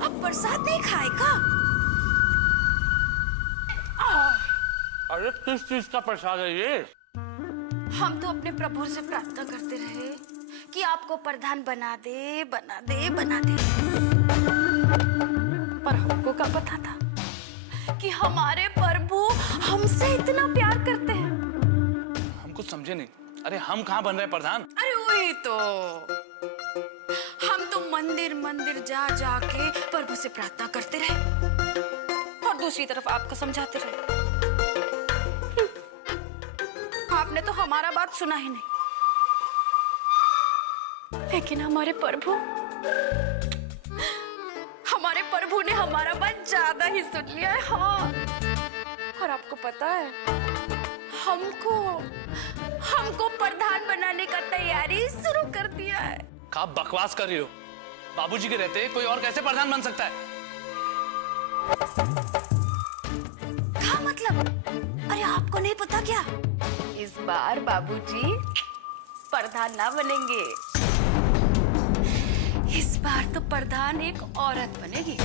अब प्रसाद नहीं खाएगा? अरे किस चीज का प्रसाद है ये? हम तो अपने प्रभु से प्रार्थना करते रहे कि आपको प्रधान बना दे, बना दे, बना दे। पर हमको क्या पता था कि हमारे प्रभु हमसे इतना प्यार करते हैं। हम कुछ समझे नहीं। अरे हम कहाँ बन रहे हैं प्रधान? अरे वही तो, हम तो मंदिर मंदिर जा जाके प्रभु से प्रार्थना करते रहे और दूसरी तरफ आपको समझाते रहे। आपने तो हमारा बात सुना ही नहीं। लेकिन हमारे प्रभु ने हमारा बात ज्यादा ही सुन लिया है। हाँ, और आपको पता है, हमको प्रधान बनाने का तैयारी शुरू कर दिया है। आप बकवास कर रही हो। बाबूजी के रहते कोई और कैसे प्रधान बन सकता है? क्या मतलब? अरे आपको नहीं पता क्या? इस बार बाबूजी प्रधान ना बनेंगे। इस बार तो प्रधान एक औरत बनेगी,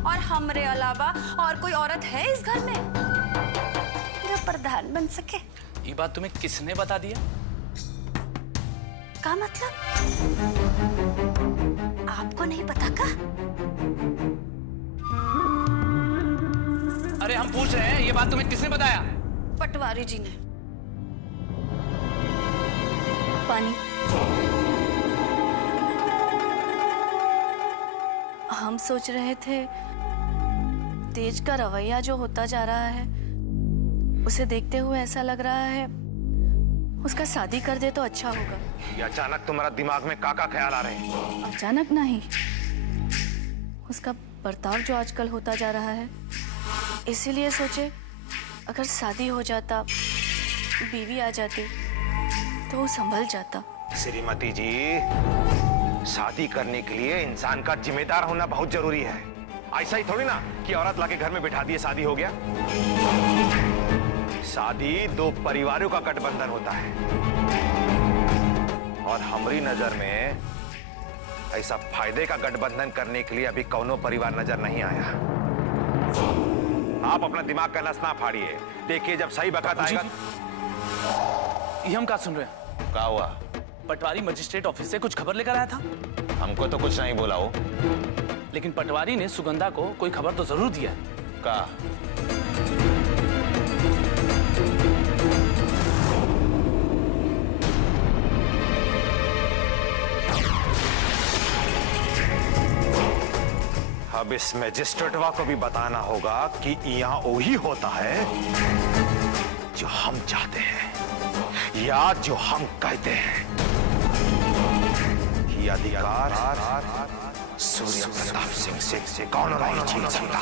और हमरे अलावा और कोई औरत है इस घर में जो प्रधान बन सके? ये बात तुम्हें किसने बता दिया? क्या मतलब? आपको नहीं पता का? अरे हम पूछ रहे हैं, ये बात तुम्हें किसने बताया? पटवारी जी ने। पानी। हम सोच रहे थे तेज का रवैया जो होता जा रहा है उसे देखते हुए ऐसा लग रहा है उसका शादी कर दे तो अच्छा होगा। ये अचानक तुम्हारा दिमाग में का ख्याल आ रहे हैं? अचानक नहीं, उसका बर्ताव जो आजकल होता जा रहा है, इसीलिए सोचे अगर शादी हो जाता, बीवी आ जाती तो वो संभल जाता। श्रीमती जी, शादी करने के लिए इंसान का जिम्मेदार होना बहुत जरूरी है। ऐसा ही थोड़ी ना कि औरत लाके घर में बिठा दिए शादी हो गया। शादी दो परिवारों का गठबंधन होता है, और हमारी नजर में ऐसा फायदे का गठबंधन करने के लिए अभी कौनो परिवार नजर नहीं आया। आप अपना दिमाग का नस ना फाड़िए, देखिए जब सही वक्त आएगा। ये हम क्या सुन रहे हैं? क्या हुआ? पटवारी मजिस्ट्रेट ऑफिस से कुछ खबर लेकर आया था। हमको तो कुछ नहीं बोला हो। लेकिन पटवारी ने सुगंधा को कोई खबर तो जरूर दिया है। का अब इस मैजिस्ट्रेटवा को भी बताना होगा कि यहाँ वही होता है जो हम चाहते हैं या जो हम कहते हैं। ये अधिकार सूर्य प्रताप सिंह से कौन नहीं छीन सकता।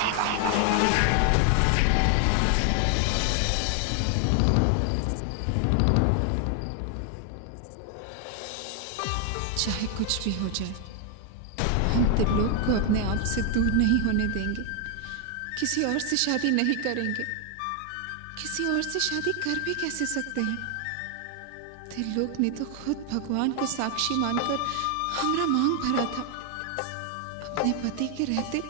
चाहे कुछ भी हो जाए, हम त्रिलोक को अपने आप से दूर नहीं होने देंगे। किसी और से शादी नहीं करेंगे। किसी और से शादी कर भी कैसे सकते हैं? त्रिलोक ने तो खुद भगवान को साक्षी मानकर हमारा मांग भरा था। अपने पति के रहते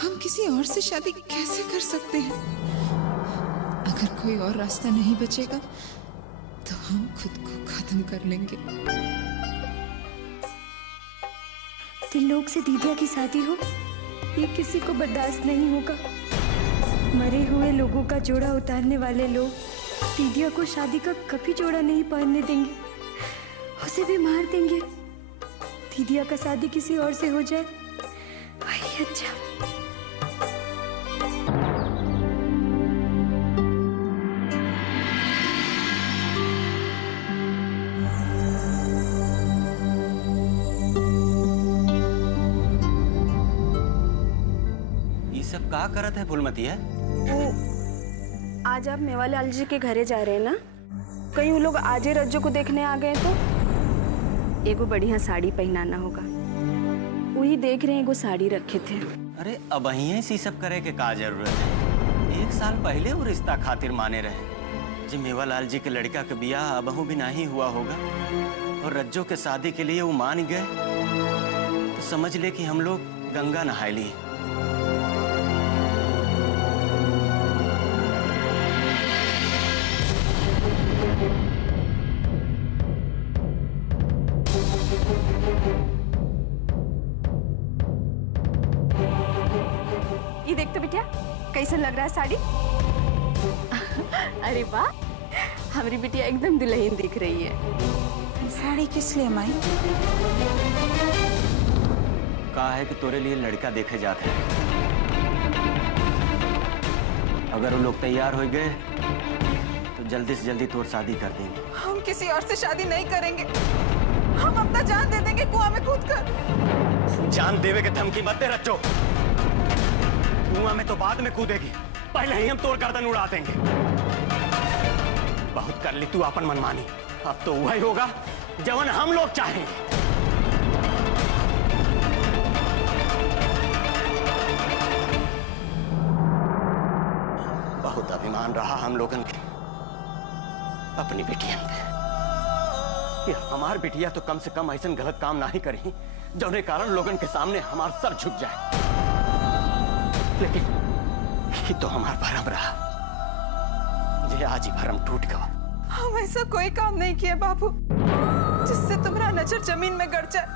हम किसी और से शादी कैसे कर सकते हैं? अगर कोई और रास्ता नहीं बचेगा तो हम खुद को खत्म कर लेंगे। त्रिलोक से दीदिया की शादी हो, ये किसी को बर्दाश्त नहीं होगा। मरे हुए लोगों का जोड़ा उतारने वाले लोग दीदिया को शादी का कभी जोड़ा नहीं पहनने देंगे, उसे भी मार देंगे। दीदिया का शादी किसी और से हो जाए वही अच्छा। सब का करत है फूलमती है? आज आप मेवालाल जी के घरे जा रहे हैं ना? कहीं वो लोग आजे रज्जो को देखने आ गए तो एगो बढ़िया साड़ी पहनाना होगा। वही देख रहे हैं, एगो साड़ी रखे थे। अरे अब ही सब करे के का जरूरत है? 1 साल पहले वो रिश्ता खातिर माने रहे। जी मेवालाल जी के लड़का के बियाह अबहू भी नहीं हुआ होगा और रज्जो के शादी के लिए वो मान गए तो समझ ले कि हम लोग गंगा नहाए ली। ये देख तो बिटिया, कैसे लग रहा है साड़ी? अरे वाह, हमारी बिटिया एकदम दुल्हन दिख रही है। साड़ी किस लिए माई? कहा है कि तोरे लिए लड़का देखे जाते हैं। अगर वो लोग तैयार हो गए तो जल्दी से जल्दी तोर शादी कर देंगे। हम किसी और से शादी नहीं करेंगे। हम अपना जान दे देंगे कुआं में कूद कर। जान देवे के धमकी मत दे रच्चो। कुआं में तो बाद में कूदेगी, पहले ही हम तोड़ गर्दन उड़ा देंगे। बहुत कर ली तू अपन मनमानी, अब तो वही होगा जवन हम लोग चाहेंगे। बहुत अभिमान रहा हम लोगन के अपनी बिटिया पे कि हमार बिटिया तो कम से कम ऐसा गलत काम नहीं करी जौने कारण लोगन के सामने हमार सर झुक जाए। लेकिन ये तो हमार भरम रहा, ये आज ही भरम टूट गया। हम ऐसा कोई काम नहीं किया बाबू जिससे तुम्हारा नजर जमीन में गड़ जाए।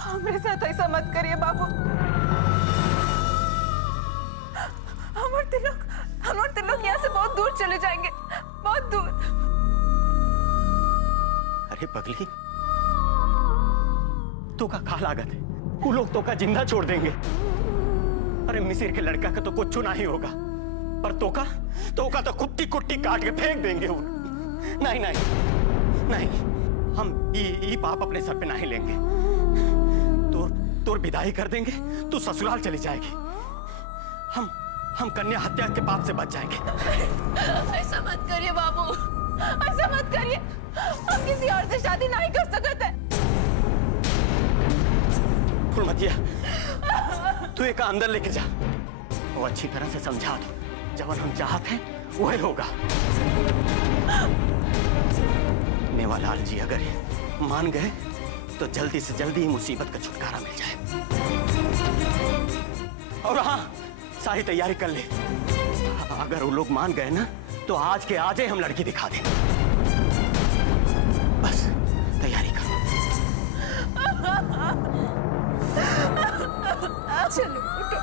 हमारे साथ ऐसा मत करिए बाबू। हमारे तिलोक यहाँ से बहुत दूर चले जाएंगे, बहुत दूर। अरे पगली, तो का खा लागत है, वो लोग तो का जिंदा छोड़ देंगे। अरे मिसिर के लड़का का तो कुछ नहीं होगा, पर तो का तो कुट्टी कुट्टी काट के फेंक देंगे। नहीं नहीं नहीं, हम ये पाप अपने सर पे नहीं लेंगे। तोर विदाई कर देंगे, तू ससुराल चली जाएगी। हम कन्या हत्या के पाप से बच जाएंगे। ऐसा मत करिए बाबू, ऐसा मत करिए। हम किसी और से शादी नहीं कर सकते। फूलमतिया, तू एक अंदर लेके जा, वो अच्छी तरह से समझा दो, जब हम चाहते हैं वही होगा। मेवालाल जी अगर मान गए तो जल्दी से जल्दी मुसीबत का छुटकारा मिल जाए। और हाँ, सारी तैयारी कर ले। अगर वो लोग मान गए ना तो आज के आज ही हम लड़की दिखा दें। बस तैयारी करो। चलो उठो।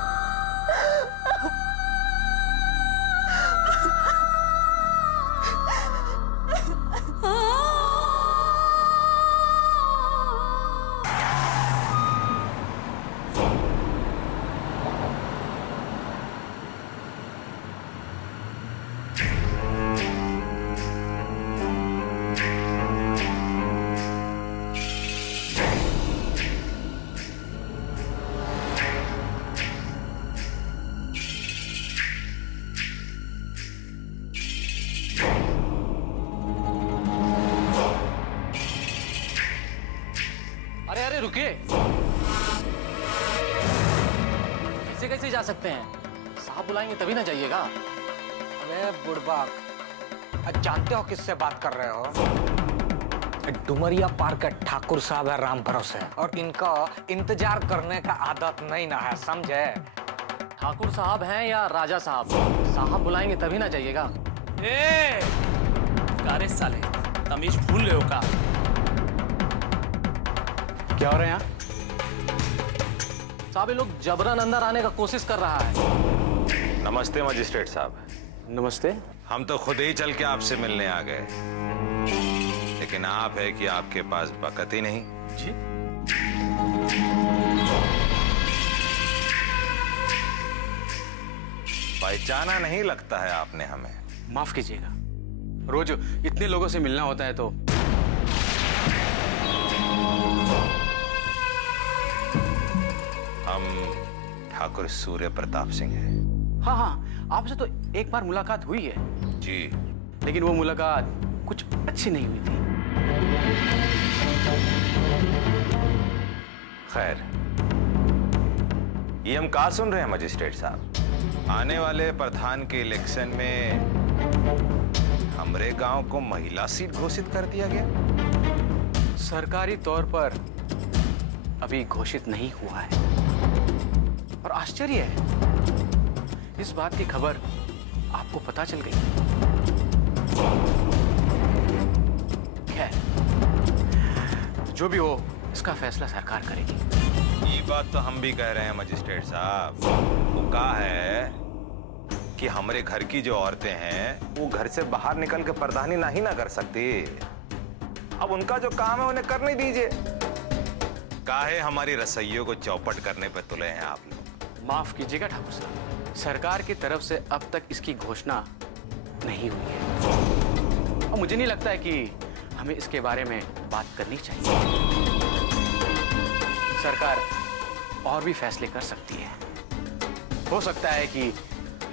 रुके। कैसे कैसे जा सकते हैं? साहब बुलाएंगे तभी ना जाइएगा। अबे बुड़बक, जानते हो किससे बात कर रहे हो? डुमरिया पार के ठाकुर साहब है राम भरोसे, और इनका इंतजार करने का आदत नहीं ना है, समझे? ठाकुर साहब हैं या राजा साहब, साहब बुलाएंगे तभी ना जाइएगा। ए, गारे साले, तमीज भूल गए हो का? क्या हो रहा है यहाँ? साहब ये लोग जबरन अंदर आने का कोशिश कर रहा है। नमस्ते मजिस्ट्रेट साहब। नमस्ते। हम तो खुद ही चल के आपसे मिलने आ गए, लेकिन आप है कि आपके पास बकत ही नहीं। जी? पहचाना नहीं लगता है आपने हमें। माफ कीजिएगा, रोज इतने लोगों से मिलना होता है तो। हम ठाकुर सूर्य प्रताप सिंह हैं। हाँ हाँ, आपसे तो एक बार मुलाकात हुई है जी, लेकिन वो मुलाकात कुछ अच्छी नहीं हुई थी। खैर, ये हम कहा सुन रहे हैं मजिस्ट्रेट साहब? आने वाले प्रधान के इलेक्शन में हमरे गांव को महिला सीट घोषित कर दिया गया। सरकारी तौर पर अभी घोषित नहीं हुआ है, और आश्चर्य है इस बात की खबर आपको पता चल गई। खैर, जो भी हो इसका फैसला सरकार करेगी। ये बात तो हम भी कह रहे हैं मजिस्ट्रेट साहब। वो कहा है कि हमारे घर की जो औरतें हैं वो घर से बाहर निकल के प्रधानी नहीं ना कर सकती। अब उनका जो काम है उन्हें करने दीजिए। काहे हमारी रसोइयों को चौपट करने पे तुले हैं आप लोग? माफ कीजिएगा ठाकुर साहब, सरकार की तरफ से अब तक इसकी घोषणा नहीं हुई है, और मुझे नहीं लगता है कि हमें इसके बारे में बात करनी चाहिए। सरकार और भी फैसले कर सकती है। हो सकता है कि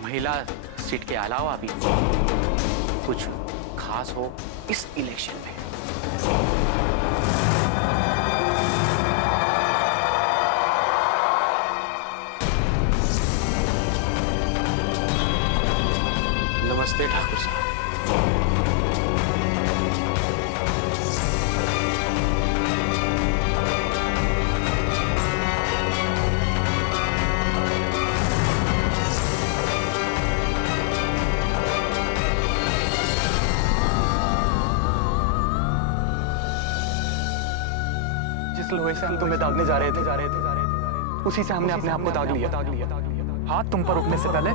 महिला सीट के अलावा भी कुछ खास हो इस इलेक्शन में। नमस्ते ठाकुर साहब। जिस लोहे से हम तुम्हें दागने जा रहे थे उसी से हमने अपने आप को दाग लिया। हाथ तुम पर उठने से पहले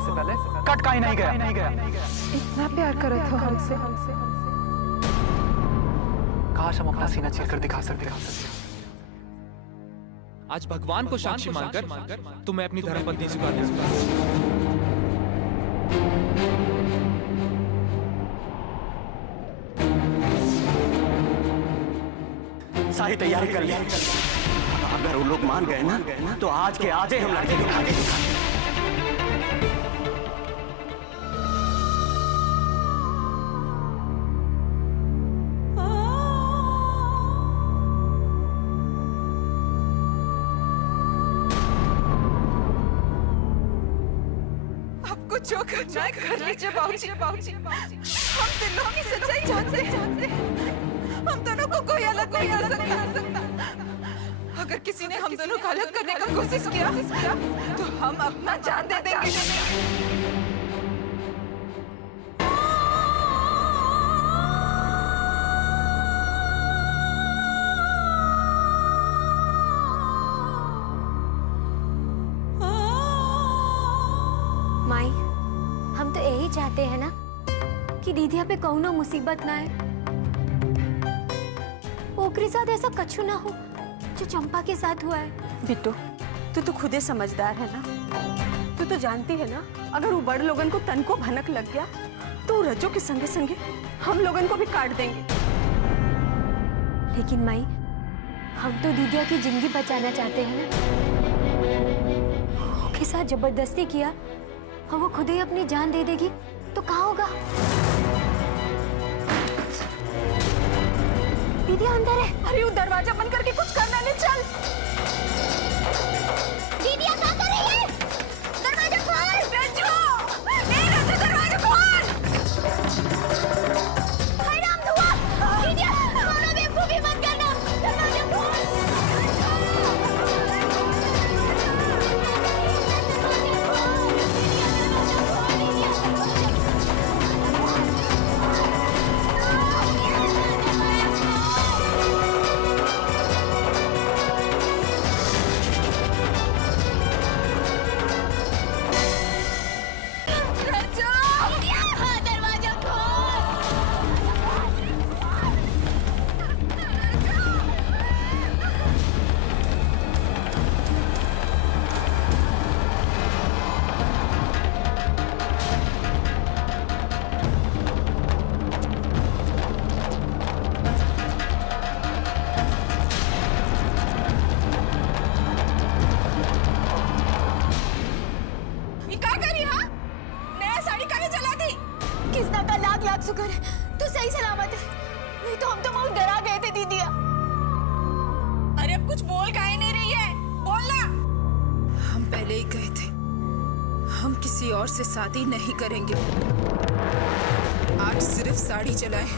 कट का ही नहीं गया। इतना प्यार करे थे हमसे। काश हम अपना सीना चीर कर दिखा सकते। आज भगवान को साक्षी मानकर तुम्हें अपनी धर्मपत्नी स्वीकार कर। सारी तैयारी कर ली। अगर वो लोग मान गए ना तो आज के आज ही हम लड़के दिखाएंगे। आपको जो करना है कर लीजिए बाबूजी। हम दिलों की सच्चाई जानते हैं। हम दोनों को कोई अलग नहीं कर सकता। अगर किसी ने हम दोनों को अलग करने का कोशिश किया तो हम अपना जान दे देंगे। माई, हम तो यही चाहते हैं ना कि दीदिया पे कौनो मुसीबत ना आए, ओकरे साथ ऐसा कछु ना हो जो चंपा के साथ हुआ है। बिट्टू, तू तो खुद ही समझदार है ना। तू तो जानती है ना, अगर वो बड़ लोगन को तन को भनक लग गया तो रजो के संगे संगे हम लोगन को भी काट देंगे। लेकिन माई, हम तो दीदिया की जिंदगी बचाना चाहते हैं ना। उसके साथ जबरदस्ती किया और वो खुद ही अपनी जान दे देगी तो क्या होगा? दीदी अंदर है। अरे वो दरवाजा बंद करके कुछ करना नहीं, चल। दीदी क्या कर रही है? दरवाजा खोल। रज्जू, ए रज्जू दरवाजा खोल। हाय राम धुआ। दीदी सोना बेवकूफी मत करना, दरवाजा खोल। किसना का लाख लाख शुक्र है तू सही सलामत है, नहीं तो हम तो बहुत डरा गए थे दीदी। अरे अब कुछ बोल काहे नहीं रही है, बोलना। हम पहले ही गए थे, हम किसी और से शादी नहीं करेंगे। आज सिर्फ साड़ी चलाए,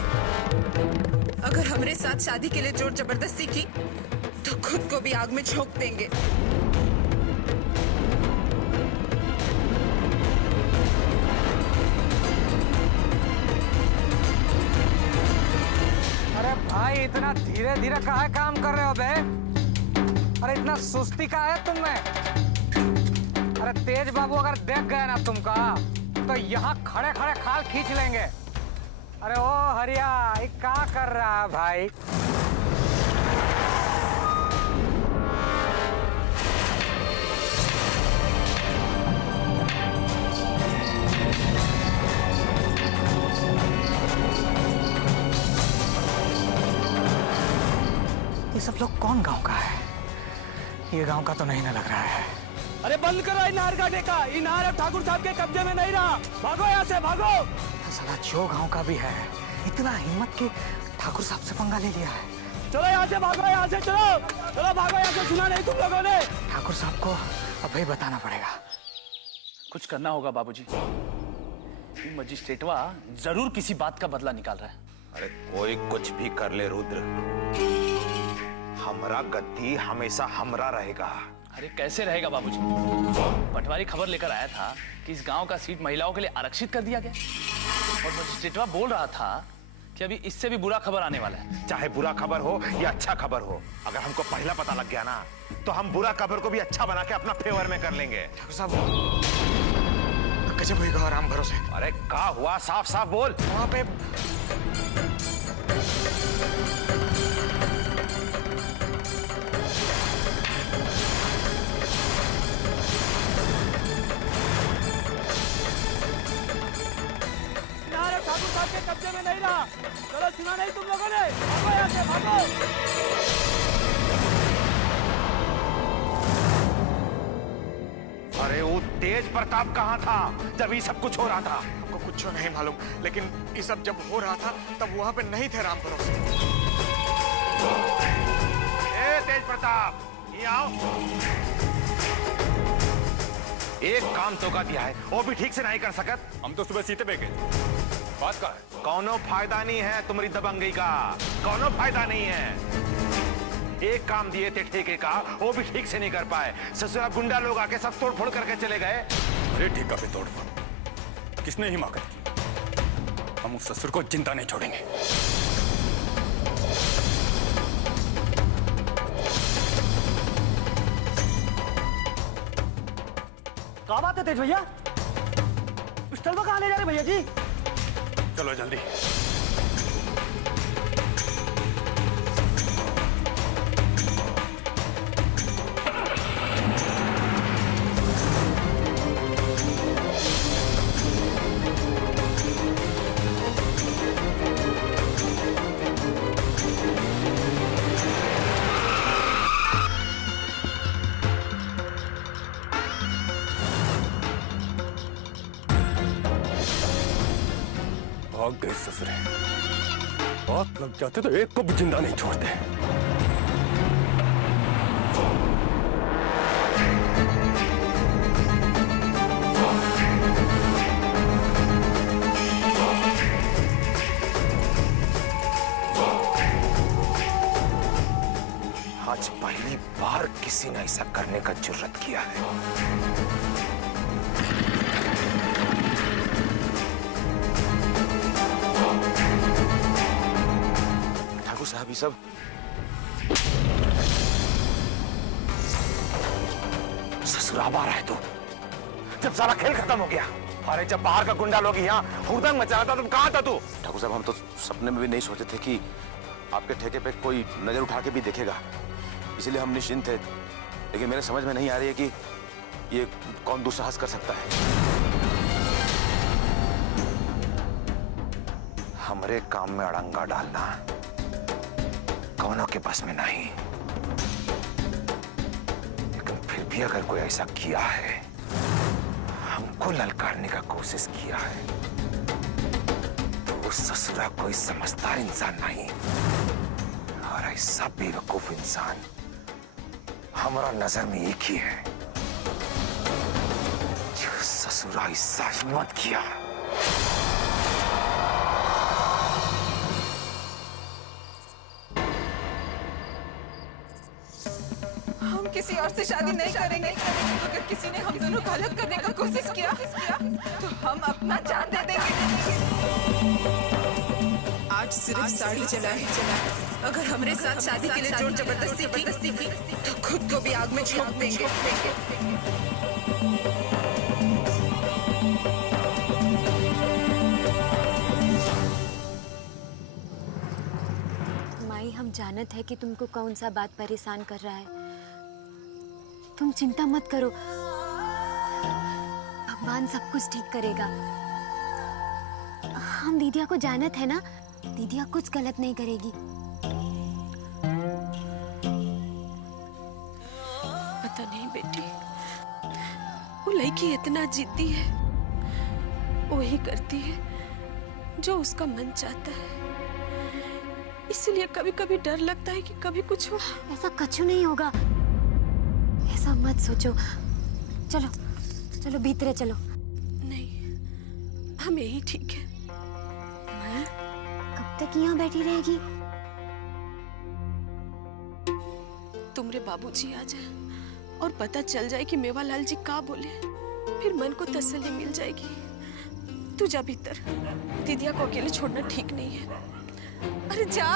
अगर हमारे साथ शादी के लिए जोर जबरदस्ती की तो खुद को भी आग में झोंक देंगे। अरे भाई इतना धीरे धीरे काहे काम कर रहे हो बे? अरे इतना सुस्ती का है तुम में? अरे तेज बाबू अगर देख गए ना तुमका तो यहाँ खड़े खड़े खाल खींच लेंगे। अरे ओ हरिया ये क्या कर रहा है भाई? ये सब लोग कौन गांव का है? ये गांव का तो नहीं ना लग रहा है। अरे बंद करो इनार काटे का, इनार अब ठाकुर साहब के कब्जे में नहीं रहा। भागो यहाँ से, भागो। साला जो गांव का भी है, इतना हिम्मत के ठाकुर साहब से पंगा ले लिया है। चलो यहाँ से भागो, यहाँ से चलो, चलो भागो यहाँ से। सुना नहीं तुम लोगों ने? ठाकुर साहब को अभी बताना पड़ेगा। कुछ करना होगा बाबूजी। ये मजिस्ट्रेटवा जरूर किसी बात का बदला निकाल रहा है। अरे कोई कुछ भी कर ले रुद्र, हमरा गद्दी हमेशा हमरा रहेगा। अरे कैसे रहेगा बाबूजी? पटवारी खबर लेकर आया था कि इस गांव का सीट महिलाओं के लिए आरक्षित कर दिया गया, और मजिस्ट्रेटवा बोल रहा था कि अभी इससे भी बुरा खबर आने वाला है। चाहे बुरा खबर हो या अच्छा खबर हो, अगर हमको पहला पता लग गया ना तो हम बुरा खबर को भी अच्छा बना के अपना फेवर में कर लेंगे। ठाकुर साहब गजब हुई राम भरोसे। अरे क्या हुआ? साफ साफ बोल। वहां पे ठाकुर साहब के कब्जे में नहीं रहा। चलो सुना नहीं तुम लोगों ने? भागो यहाँ से, भागो। अरे वो तेज प्रताप कहाँ था जब ये सब कुछ हो रहा था? हमको कुछ नहीं मालूम, लेकिन ये सब जब हो रहा था तब वहां पे नहीं थे राम भरोसे। ए तेज प्रताप, ये आओ। एक काम तो का दिया है, वो भी ठीक से नहीं कर सकत। हम तो सुबह सीते पे गए। बात का है? कौनो फायदा नहीं है तुम्हारी दबंगई का, कौनो फायदा नहीं है। एक काम दिए थे ठेके का, वो भी ठीक से नहीं कर पाए। ससुरा गुंडा लोग आके सब तोड़ फोड़ करके चले गए। अरे ठेका पे तोड़ फोड़ किसने हिमाकत की? हम उस ससुर को जिंदा नहीं छोड़ेंगे। क्या बात है तेज भैया? पिस्टल में कहाँ ले जा रहे भैया जी? चलो जल्दी। भाग गए ससुरे। हाथ लग जाते तो एक को भी जिंदा नहीं छोड़ते। आज पहली बार किसी ने ऐसा करने का जुर्रत किया है। ठाकुर साहब, ये सब ससुराल आ रहा है तू? जब सारा खेल खत्म हो गया, अरे जब बाहर का गुंडा लोग यहाँ हुड़दंग मचा रहा था, तुम कहाँ था तू? ठाकुर साहब, हम तो सपने में भी नहीं सोचे थे कि आपके ठेके पे कोई नजर उठा के भी देखेगा, इसलिए हम निश्चिंत थे। लेकिन मेरे समझ में नहीं आ रही है कि ये कौन दुस्साहस कर सकता है। हमरे काम में अड़ंगा डालना कौनों के बस में नहीं, लेकिन फिर भी अगर कोई ऐसा किया है, हमको ललकारने का कोशिश किया है, तो वो ससुरा कोई समझदार इंसान नहीं, और ऐसा बेवकूफ इंसान हमारा नजर में एक ही है, जो ससुरा ऐसा हिम्मत किया। हम किसी और से शादी नहीं करेंगे। अगर किसी ने हम दोनों को अलग करने का कोशिश किया तो हम अपना जान दे देंगे। आज सिर्फ साड़ी चला है, अगर हमारे साथ शादी के लिए जोर जबरदस्ती की तो खुद को भी आग में झोंक देंगे। माई, हम जानत है कि तुमको कौन सा बात परेशान कर रहा है। तुम चिंता मत करो, भगवान सब कुछ ठीक करेगा। हम दीदिया को जानत है ना, दीदिया कुछ गलत नहीं करेगी। पता नहीं बेटी, वो लड़की इतना जिद्दी है, वही करती है जो उसका मन चाहता है। इसलिए कभी कभी डर लगता है कि कभी कुछ हो। ऐसा कुछ नहीं होगा, ऐसा मत सोचो। चलो चलो भीतरे चलो। नहीं, हम यही ठीक है। माई, कब तक यहाँ बैठी रहेगी? तुमरे बाबूजी आ जाए और पता चल जाए कि मेवालाल जी का बोले, फिर मन को तसल्ली मिल जाएगी। तू जा भीतर, दीदिया को अकेले छोड़ना ठीक नहीं है। अरे जा।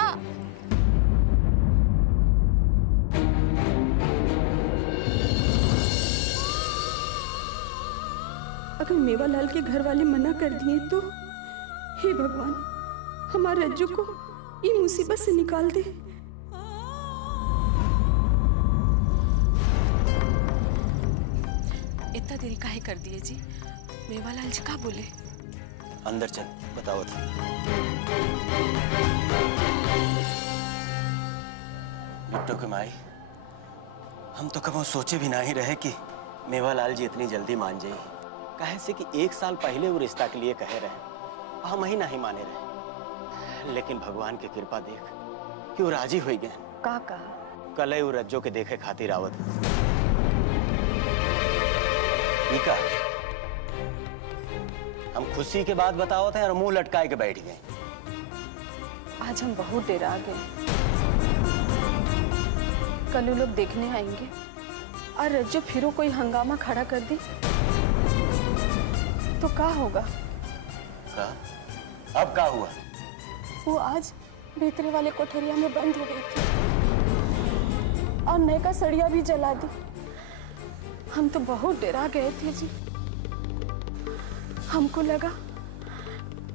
अगर मेवालाल के घर वाले मना कर दिए तो हे भगवान, हमारे रज्जू को ये मुसीबत से निकाल दे। इतना देरी काहे कर दिए जी? मेवालाल जी का बोले? अंदर चल, बताओ। बिट्टू के माई, हम तो कभी सोचे भी नहीं रहे कि मेवालाल जी इतनी जल्दी मान जाए। कहे से कि 1 साल पहले वो रिश्ता के लिए कहे रहे, हम ही नहीं माने रहे, लेकिन भगवान की कृपा देख कि वो राजी हो गए। का कहा? कल वो रज्जो के देखे खातिर आवत। का हम खुशी के बाद बताओ थे और मुंह लटकाए के बैठ गए। आज हम बहुत देर आ गए। कल वो लोग देखने आएंगे और रज्जो फिर कोई हंगामा खड़ा कर दी तो क्या होगा? का? अब क्या हुआ? वो आज भीतरे वाले कोठरिया में बंद हो गई थी और नए का सड़िया भी जला दी। हम तो बहुत डरा गए थे जी। हमको लगा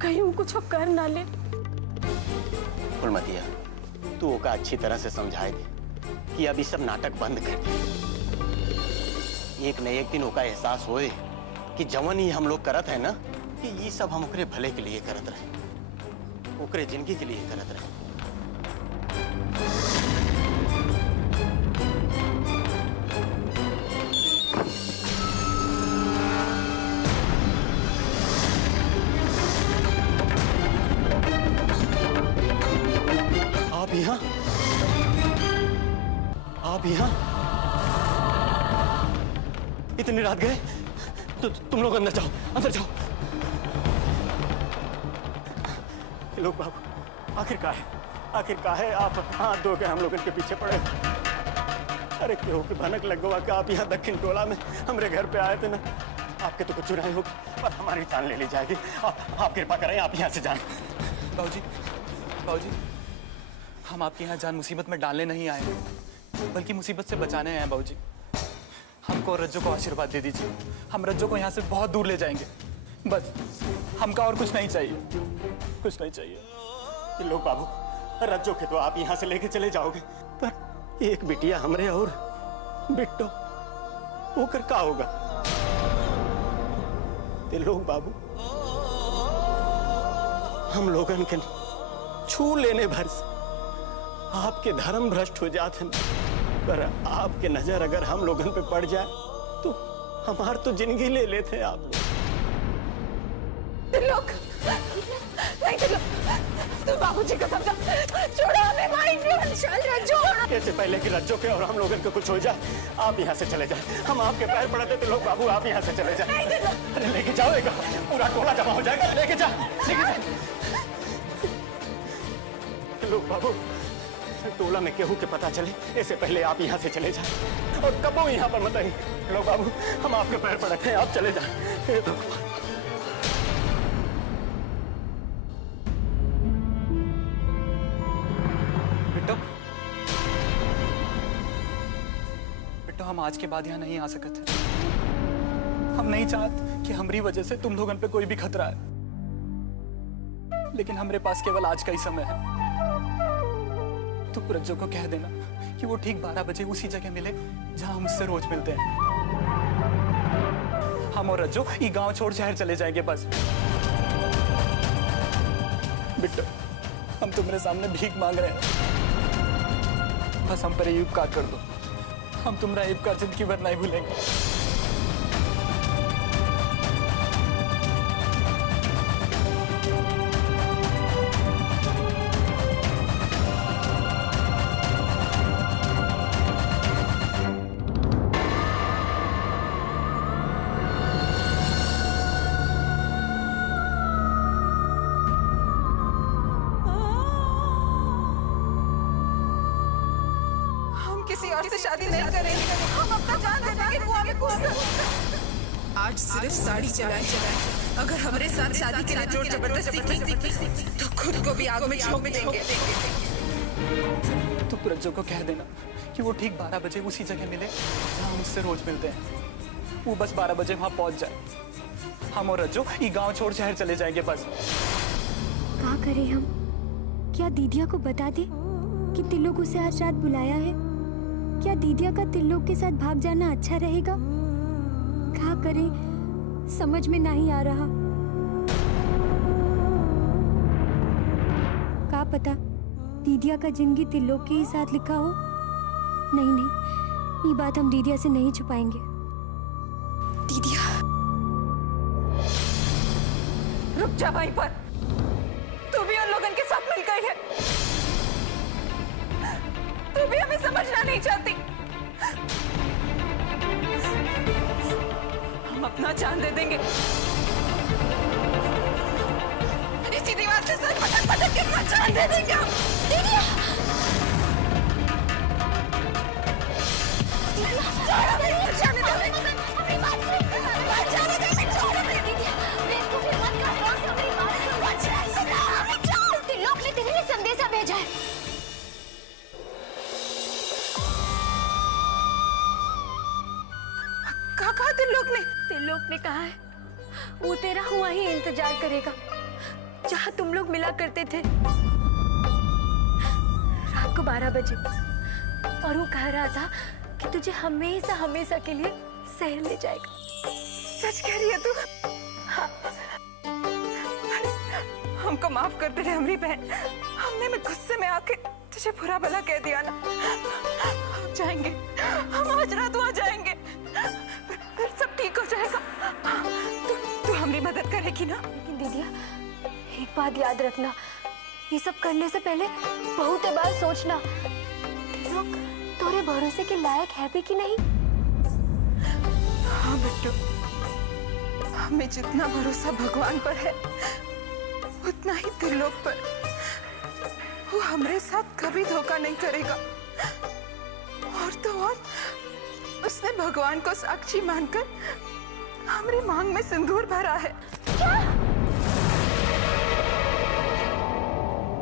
कहीं वो कुछ कर ना ले। फुलमतिया, तू ओका अच्छी तरह से समझाए दे कि अभी सब नाटक बंद कर दे। एक न एक दिन ओका एहसास होए कि जवन ही हम लोग करत है ना, कि ये सब हम ओकरे भले के लिए करत रहे, ओकरे जिंदगी के लिए करत रहे। यहाँ? आप यहाँ? इतनी रात गए? तो तुम लोग अंदर जाओ, अंदर जाओ। ये लोग बाबू, आखिर का है आप हाथ धो के हम लोग इनके पीछे पड़े। अरे क्यों कि भनक लग गवा कि आप यहाँ दक्षिण टोला में हमारे घर पे आए थे ना। आपके तो कुछ नहीं होगी पर हमारी जान ले ली जाएगी। आप कृपा करें, आप यहाँ से जाएं। बाबूजी, हम आपके यहाँ जान मुसीबत में डालने नहीं आए हैं, बल्कि मुसीबत से बचाने आए हैं। बाबूजी, हमको और रज्जो को आशीर्वाद दे दीजिए। हम रज्जो को यहाँ से बहुत दूर ले जाएंगे। बस हमका और कुछ नहीं चाहिए, कुछ नहीं चाहिए। ये लोग बाबू, रज्जो के तो आप यहाँ से लेके चले जाओगे, पर एक बिटिया हमरे और बिट्टो होकर क्या होगा? ये लोग बाबू, हम लोगन के छू लेने भर से आपके धर्म भ्रष्ट हो जाते हैं, पर आपके नजर अगर हम लोगन पे पड़ जाए तो हमार तो जिंदगी ले लेते आप लोग। तिलोक, नहीं तिलोक, तू बाबूजी को समझा, छोड़ो हमें भाई, चल रज्जो। इससे पहले कि रज्जो के और हम लोगन को कुछ हो जाए, आप यहाँ से चले जाए। हम आपके पैर पड़ते थे लोग बाबू, आप यहाँ से चले जाए। अरे लेके जाओ, एक पूरा टोला जमा हो जाएगा, लेके जा, लेके जा। लोग बाबू, टोला में केहू के पता चले इससे पहले आप यहाँ से चले जाए और कबो यहाँ पर मत आइए। लोग बाबू, हम आपके पैर पड़ते हैं, आप चले जाए। बिट्टो, हम आज के बाद यहाँ नहीं आ सकते। हम नहीं चाहते कि हमारी वजह से तुम लोगों पे कोई भी खतरा है, लेकिन हमारे पास केवल आज का ही समय है। तो रज्जो को कह देना कि वो ठीक 12 बजे उसी जगह मिले जहां हम उससे रोज मिलते हैं। हम और रज्जो ये गांव छोड़ शहर चले जाएंगे बस। बिट्टो, हम तुम्हारे सामने भीख मांग रहे हैं, बस हम पर ये उपकार कर दो। हम तुम्हारा उपकार जिंदगी भर नहीं भूलेंगे। किसी और से शादी नहीं करेंगे, हम अपना जान दे देंगे कुआं में कूद कर। आज सिर्फ साड़ी चलाए, अगर हमारे साथ शादी के लिए जोर जबरदस्ती की तो खुद को भी आग में झोंक देंगे। तो रज्जो को कह देना कि वो ठीक 12 बजे उसी जगह मिले जहां हम उससे रोज मिलते हैं। वो बस 12 बजे वहां पहुंच जाए। हम और रज्जो ये गांव छोड़ शहर चले जाएंगे बस। क्या करें हम? क्या दीदिया को बता दे कि तिलोक उसे आज रात बुलाया है? क्या दीदिया का तिलोक के साथ भाग जाना अच्छा रहेगा? क्या करें, समझ में नहीं आ रहा। क्या पता दीदिया का जिंदगी तिलोक के ही साथ लिखा हो। नहीं, ये बात हम दीदिया से नहीं छुपाएंगे। दीदिया, रुक जा वहीं पर। तू भी उन लोगों के साथ मिल गई है। तू भी हमें समझना नहीं चाहती। हम अपना जान दे देंगे। इसी दीवार से सर पटक पटक के अपना जान दे देंगे हम। दीदिया, जाने दो। अपनी बात सुन। जाने दो। छोड़ो मेरी दीदिया। बेवकूफी मत कर। मेरी बात सुन। तिलोक ने तेरे लिए संदेशा भेजा है। कहा तिलोक ने कहा है वो तेरा हुआ ही इंतजार करेगा जहां तुम लोग मिला करते थे रात को 12 बजे। और वो कह रहा था कि तुझे हमेशा हमेशा के लिए शहर ले जाएगा। सच कह रही है तू? हाँ। हमको माफ कर दे रे हमारी बहन। हमने में गुस्से में आके तुझे बुरा भला कह दिया ना। हम जाएंगे, हम आज रात वहां जाएंगे, फिर सब ठीक हो जाएगा। तू हमारी मदद करेगी ना? लेकिन दीदिया एक बात याद रखना, ये सब करने से पहले बहुत बार सोचना लोग तोरे भरोसे के लायक है भी कि नहीं। हाँ बिट्टू, हमें जितना भरोसा भगवान पर है उतना ही त्रिलोक पर। वो हमारे साथ कभी धोखा नहीं करेगा। और तो और उसने भगवान को साक्षी मानकर हमारी मांग में सिंदूर भरा है। क्या?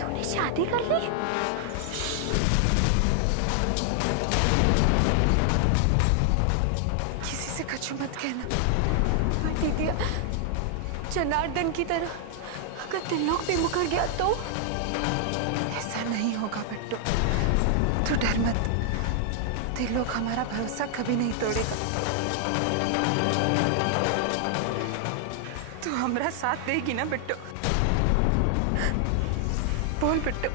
तूने शादी कर ली? किसी से कछु मत कहना। दीदी, जनार्दन की तरह अगर त्रिलोक भी मुकर गया तो? ऐसा नहीं होगा बिट्टू, तू डर मत। त्रिलोक हमारा भरोसा कभी नहीं तोड़ेगा। तू हमारा साथ देगी ना बिट्टू? बोल बिट्टू,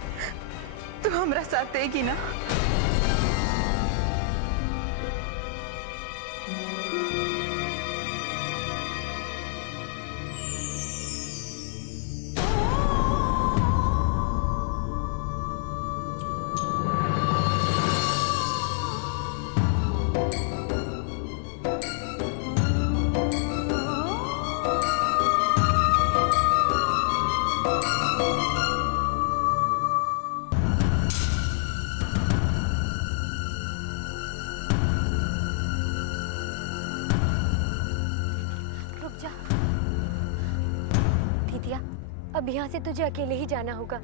तू हमारा साथ देगी ना? अब यहाँ से तुझे अकेले ही जाना होगा।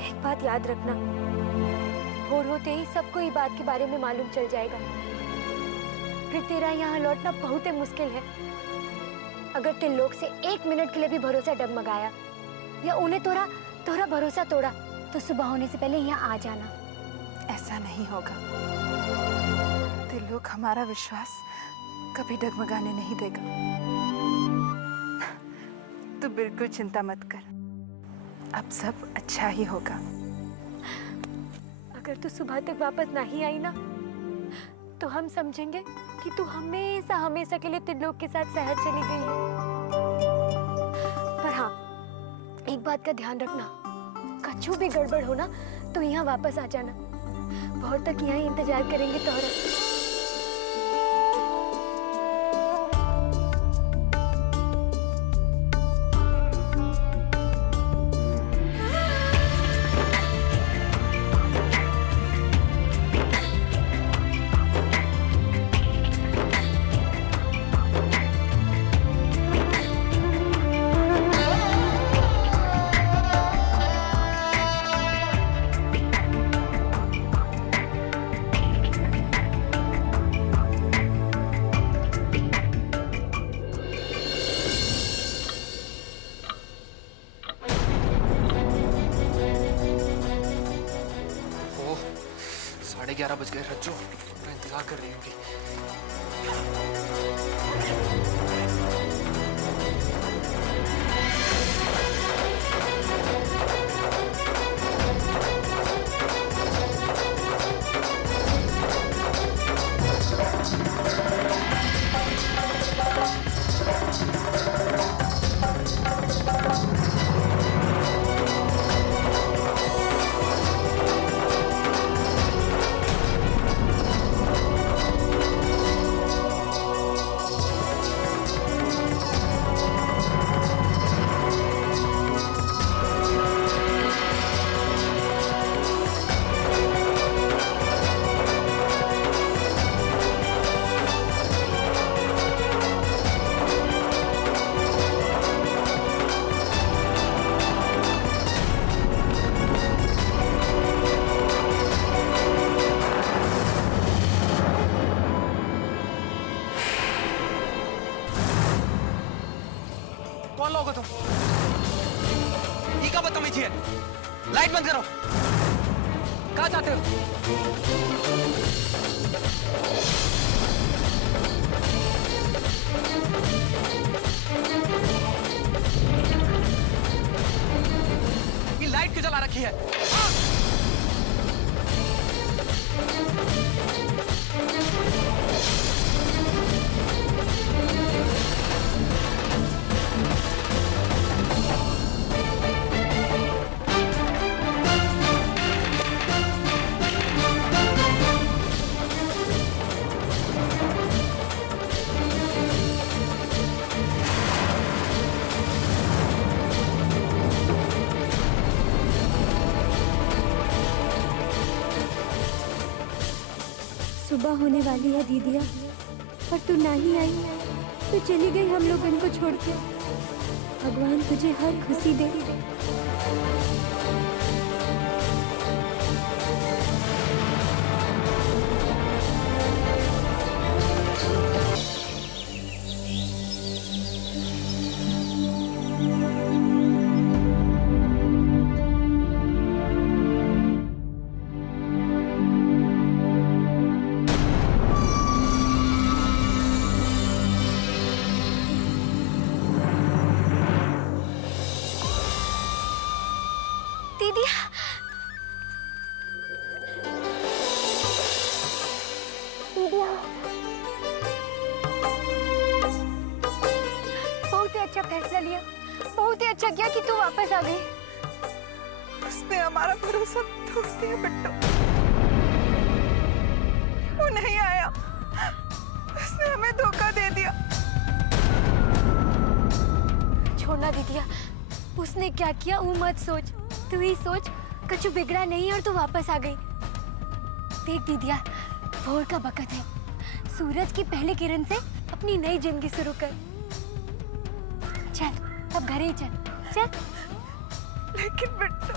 एक बात याद रखना, भोर होते ही सबको ये बात के बारे में मालूम चल जाएगा। फिर तेरा यहाँ लौटना बहुत ही मुश्किल है। अगर त्रिलोक से 1 मिनट के लिए भी भरोसा डगमगाया या उन्हें तोरा भरोसा तोड़ा तो सुबह होने से पहले यहाँ आ जाना। ऐसा नहीं होगा। त्रिलोक हमारा विश्वास कभी डगमगाने नहीं देगा। तू बिल्कुल चिंता मत कर, अब सब अच्छा ही होगा। अगर तू सुबह तक वापस नहीं आई ना तो हम समझेंगे कि तू हमेशा हमेशा के लिए त्रिलोक के साथ शहर चली गई है। पर हाँ, एक बात का ध्यान रखना, कछु भी गड़बड़ हो ना तो यहाँ वापस आ जाना। बहुत तक यहाँ इंतजार करेंगे तोहरा। ओह, 11:30 बज गए। रज्जू मैं इंतजार कर रही होंगी। कौन लोग हो तुम? ये क्या बदतमीजी है? लाइट बंद करो। कहाँ जाते हो? ये लाइट क्यों जला रखी है? सुबह होने वाली है दीदिया, और तू ना ही आई तो चली गई हम लोग इनको छोड़ के। भगवान तुझे हर खुशी दे। दीदी बहुत ही अच्छा फैसला लिया, बहुत ही अच्छा किया कि तू वापस आ गई। उसने हमारा भरोसा तोड़ दिया बिट्टू। वो नहीं आया, उसने हमें धोखा दे दिया। छोड़ना दीदिया, उसने क्या किया वो मत सोच, तू ही सोच। कछु बिगड़ा नहीं और तू वापस आ गई। देख दीदिया, भोर का वक्त है, सूरज की पहली किरण से अपनी नई जिंदगी शुरू कर। चल अब घर ही चल, चल। लेकिन बिट्टू,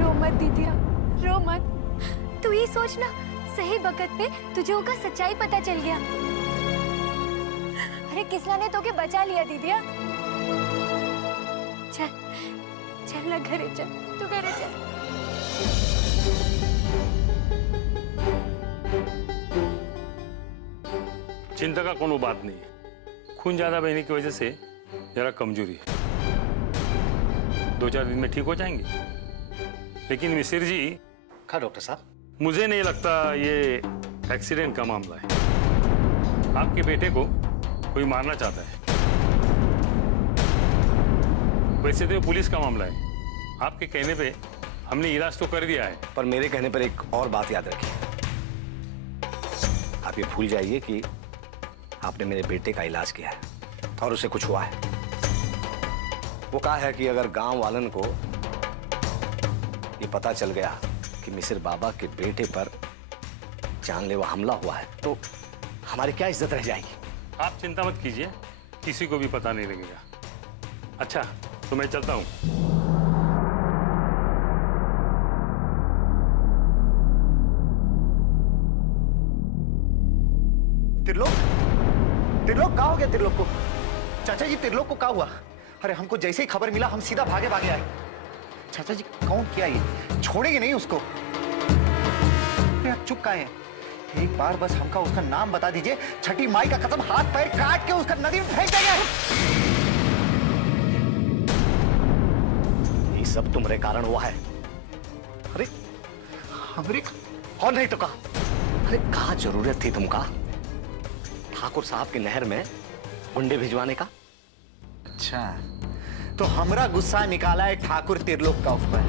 रो मत दीदिया, रो मत। तू ही सोच ना, सही वक्त पे तुझे उनका सच्चाई पता चल गया। अरे किसना ने तो के बचा लिया दीदिया। चल चल ना घरे चल, तू घरे चल। चिंता का कोनो बात नहीं है। खून ज्यादा बहने की वजह से जरा कमजोरी है, 2-4 दिन में ठीक हो जाएंगे। लेकिन मिसिर जी। हाँ डॉक्टर साहब, मुझे नहीं लगता ये एक्सीडेंट का मामला है। आपके बेटे को कोई मारना चाहता है। वैसे तो ये पुलिस का मामला है। आपके कहने पे हमने इलाज तो कर दिया है। पर मेरे कहने पर एक और बात याद रखिए। आप ये भूल जाइए कि आपने मेरे बेटे का इलाज किया है और उसे कुछ हुआ है। वो कहा है कि अगर गांव वालन को ये पता चल गया कि मिसिर बाबा के बेटे पर जानलेवा हमला हुआ है तो हमारी क्या इज्जत रह जाएगी। आप चिंता मत कीजिए, किसी को भी पता नहीं लगेगा। अच्छा तो मैं चलता हूँ। त्रिलोक, त्रिलोक कहाँ हो गया त्रिलोक को? चाचा जी त्रिलोक को क्या हुआ? अरे हमको जैसे ही खबर मिला हम सीधा भागे भागे आए। चाचा जी कौन किया ये? छोड़ेंगे नहीं उसको। अरे आप चुप काहे हैं? एक बार बस हमका उसका नाम बता दीजिए, छठी माई का कसम हाथ पैर काट के उसका नदी में फेंक देंगे। ये सब तुम्हारे कारण हुआ है। अरे हमरे और नहीं तो कहा। अरे कहाँ जरूरत थी तुमका ठाकुर साहब के नहर में गुंडे भिजवाने का? अच्छा तो हमरा गुस्सा निकाला है ठाकुर त्रिलोक का ऊपर।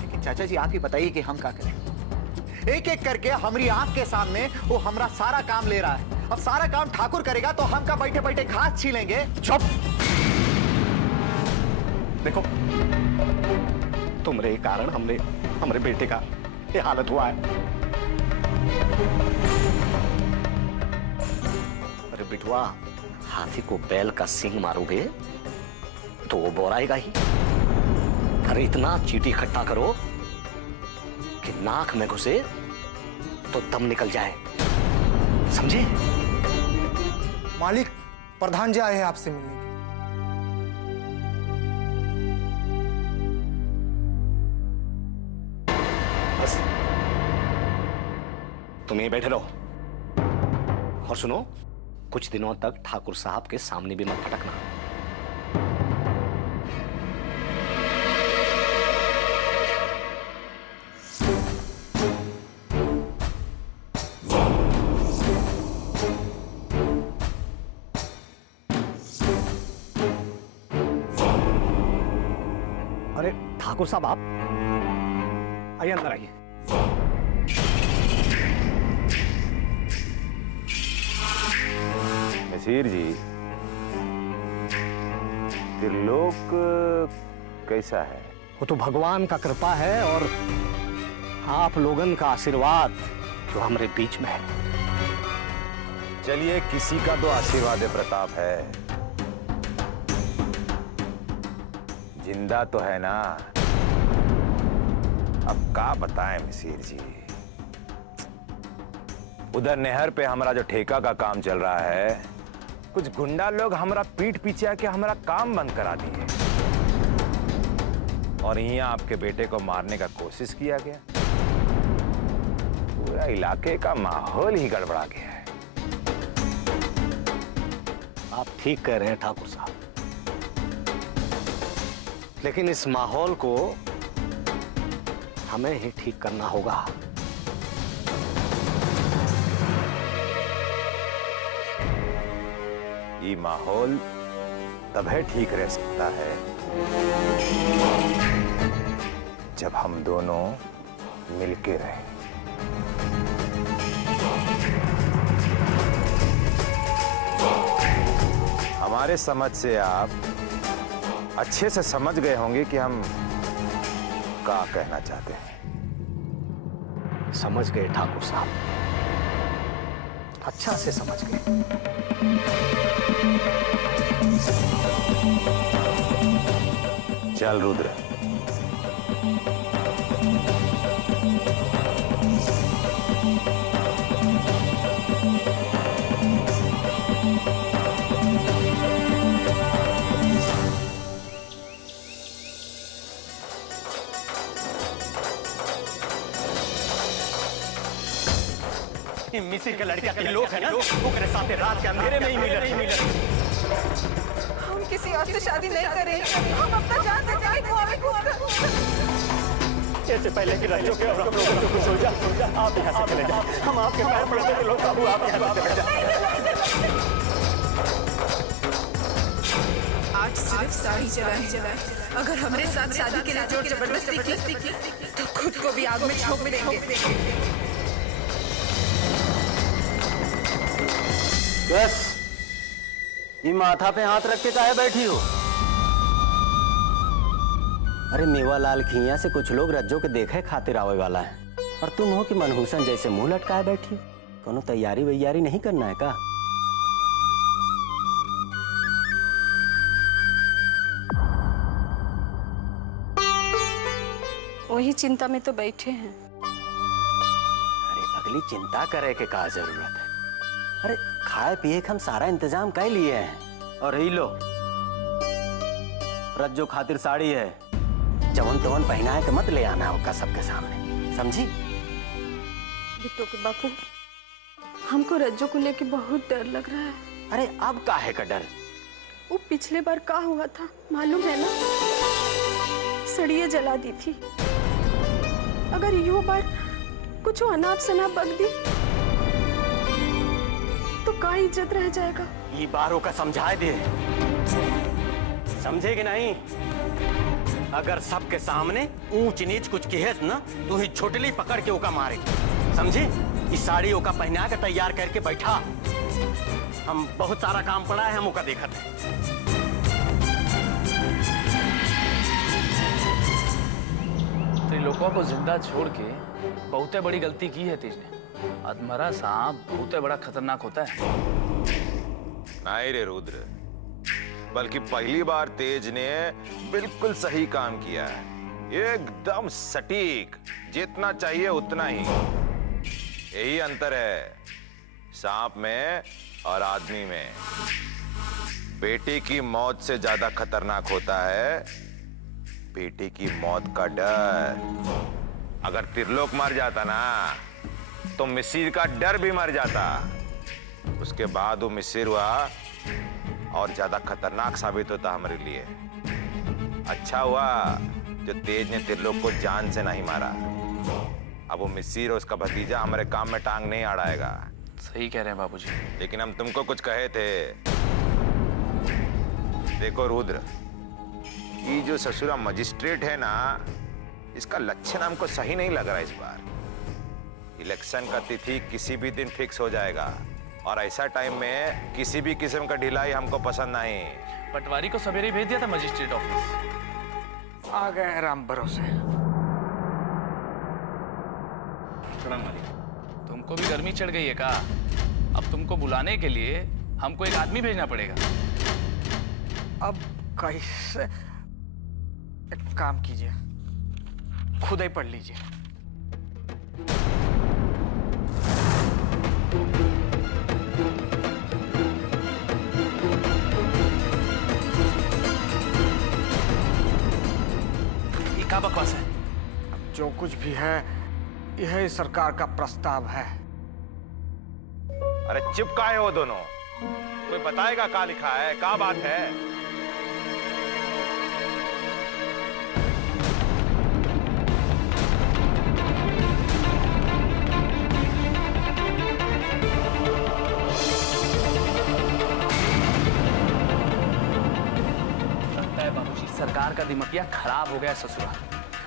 लेकिन चाचा जी आप ही बताइए कि हम क्या करें? एक एक करके हमारी आंख के सामने वो हमरा सारा काम ले रहा है। अब सारा काम ठाकुर करेगा तो हम का बैठे बैठे घास छीलेंगे। चुप। देखो तुम्हारे कारण हमरे बेटे का ये हालत हुआ है। अरे बिटवा, हाथी को बैल का सींग मारोगे तो वो बोराएगा ही। अरे इतना चीटी इकट्ठा करो कि नाक में घुसे तो दम निकल जाए, समझे? मालिक, प्रधान जी आए हैं आपसे मिलने। बस तुम यहीं बैठे रहो और सुनो, कुछ दिनों तक ठाकुर साहब के सामने भी मत फटकना। अरे ठाकुर साहब, आप आइए, अंदर आइए। नसीर जी, त्रिलोक कैसा है? वो तो भगवान का कृपा है और आप लोगन का आशीर्वाद जो हमारे बीच में है। चलिए, किसी का तो आशीर्वाद प्रताप है, जिंदा तो है ना। अब क्या बताएं मिसिर जी, उधर नहर पे हमारा जो ठेका का काम चल रहा है, कुछ गुंडा लोग हमारा पीठ पीछे आके हमारा काम बंद करा दिए और यहाँ आपके बेटे को मारने का कोशिश किया गया। पूरा इलाके का माहौल ही गड़बड़ा गया है। आप ठीक कह रहे हैं ठाकुर साहब, लेकिन इस माहौल को हमें ही ठीक करना होगा। ये माहौल तभी ठीक रह सकता है जब हम दोनों मिलके रहें। हमारे समझ से आप अच्छे से समझ गए होंगे कि हम क्या कहना चाहते हैं। समझ गए ठाकुर साहब, अच्छा से समझ गए। चल रुद्र, मिसिर के लड़का के लोग है ना, ओकरे साथे रात के अंधेरे में ही मिले। हम किसी और से शादी नहीं करेंगे, हम अपना जान बचाएंगे। इससे पहले कि राज्यों के और हम लोगों को कुछ हो जाए, आप यहाँ से चले जाए। हम आपके पैर पड़ते थे लोग, बाबू आप यहाँ से चले जाए। आज सिर्फ साड़ी जलाए। अगर हमारे साथ शादी के लिए जोर जबरदस्ती की तो खुद को भी आग में झोंक देंगे। बस ये माथा पे हाथ रख के काहे बैठी हो? अरे मेवालाल खिया से कुछ लोग रज्जो के देखे खातिर आवे वाला है, और तुम हो कि मनहूसन जैसे मुंह लटकाए बैठी। कोनो तैयारी वैयारी नहीं करना है का? वही चिंता में तो बैठे हैं। अरे पगली, चिंता करे के का जरूरत है? अरे खाए पिए का हम सारा इंतजाम कर लिए हैं। और ही लो, रज्जो खातिर साड़ी है, जवन तवन पहना है कि मत ले आना होगा सबके सामने, समझी? बिट्टू के बापू, हमको रज्जो को लेके बहुत डर लग रहा है। अरे अब काहे का डर? वो पिछले बार का हुआ था मालूम है ना? सड़िए जला दी थी। अगर यो बार कुछ अनाप शनाप बक दी तो का इज्जत रह जाएगा। ये बारों का समझाए दे, समझे कि नहीं? अगर सबके सामने ऊंच नीच कुछ कहे ना, तो ही छोटली पकड़ के ओका मारेगी, समझे? इस साड़ी ओका पहना के तैयार करके बैठा। हम बहुत सारा काम पड़ा है, हम ओका देखते हैं। त्रिलोकवा को जिंदा छोड़ के बहुत बड़ी गलती की है तेज ने। अधमरा सांप बहुत बड़ा खतरनाक होता है। नहीं रे रुद्र, बल्कि पहली बार तेज ने बिल्कुल सही काम किया है, एकदम सटीक, जितना चाहिए उतना ही। यही अंतर है सांप में और आदमी में। बेटी की मौत से ज्यादा खतरनाक होता है बेटी की मौत का डर। अगर त्रिलोक मर जाता ना, तो मिसिर का डर भी मर जाता। उसके बाद वो मिसिर हुआ और ज्यादा खतरनाक साबित होता हमारे लिए। अच्छा हुआ जो तेज ने त्रिलोक को जान से नहीं मारा। अब वो मिसिर और उसका भतीजा हमारे काम में टांग नहीं अड़ाएगा। सही कह रहे हैं बाबूजी। लेकिन हम तुमको कुछ कहे थे। देखो रुद्र, ये जो ससुरा मजिस्ट्रेट है ना, इसका लक्षण हमको सही नहीं लग रहा इस बार। इलेक्शन का तिथि किसी भी दिन फिक्स हो जाएगा, और ऐसा टाइम में किसी भी किस्म का ढिलाई हमको पसंद नहीं। पटवारी को सवेरे भेज दिया था मजिस्ट्रेट ऑफिस। आ गए राम भरोसे। प्रणाम मालिक। तुमको भी गर्मी चढ़ गई है का? अब तुमको बुलाने के लिए हमको एक आदमी भेजना पड़ेगा। अब कैसे? एक काम कीजिए, खुद ही पढ़ लीजिए। ये क्या बकवास है? अब जो कुछ भी है यह सरकार का प्रस्ताव है। अरे चिपकाए हो दोनों, कोई बताएगा क्या लिखा है, क्या बात है? लगता है बाबूजी सरकार का दिमागिया खराब हो गया ससुरा।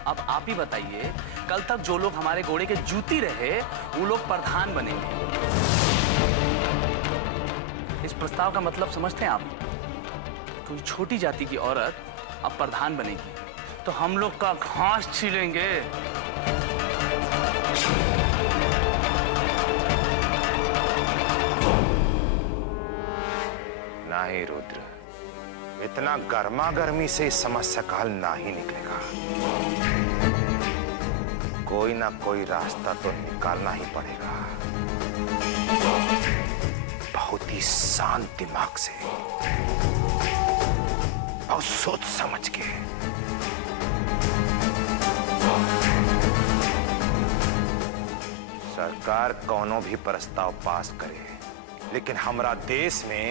अब आप ही बताइए, कल तक जो लोग हमारे घोड़े के जूती रहे वो लोग प्रधान बनेंगे। इस प्रस्ताव का मतलब समझते हैं आप? कोई छोटी जाति की औरत अब प्रधान बनेगी तो हम लोग का घास छीलेंगे। नहीं रुद्र, इतना गर्मा गर्मी से इस समस्या का हल ना ही निकलेगा। कोई ना कोई रास्ता तो निकालना ही पड़ेगा, बहुत ही शांत दिमाग से, बहुत सोच समझ के। सरकार कोनो भी प्रस्ताव पास करे, लेकिन हमारा देश में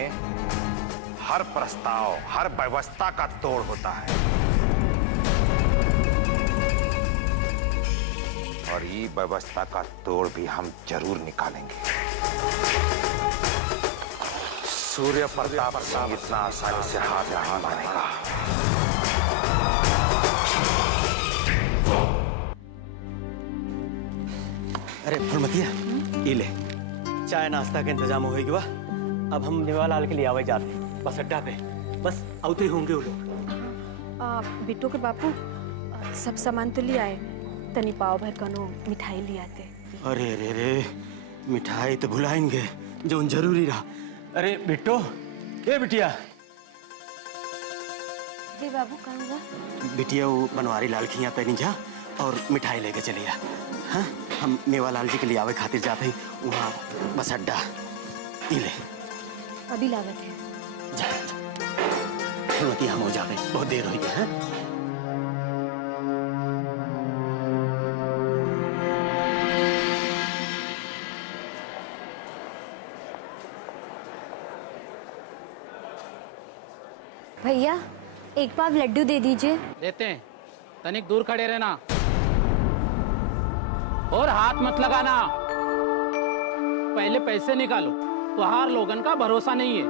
हर प्रस्ताव, हर व्यवस्था का तोड़ होता है, और ये व्यवस्था का तोड़ भी हम जरूर निकालेंगे। सूर्य प्रताप सिंह इतना आसानी से हार नहीं मानेगा। अरे फुलमतिया, ये ले चाय नाश्ता का इंतजाम हो गया। अब हम नेवालाल के लिए आवे जाते बस अड्डा पे, बस आते होंगे वो लोग। बिट्टू के बापू सब सामान तो ले आए, तनी पाव भर कनो मिठाई ले आते। अरे रे रे, मिठाई तो भुलाएंगे जो जरूरी रहा। अरे बिट्टो, ए बिटिया। जी बाबू, कहाँ हुआ? बिटिया वो बनवारी लाल खिया तनी जा और मिठाई लेके चलिया। हाँ, हम मेवालाल जी के लिए आवे खातिर जाते हैं वहाँ बस अड्डा। ई ले अभी लागत है। जा, जा। हम हो जाते, बहुत देर हो गई है। भैया एक पाव लड्डू दे दीजिए। देते हैं, तनिक दूर खड़े रहना और हाथ मत लगाना। पहले पैसे निकालो, तुहार लोगन का भरोसा नहीं है।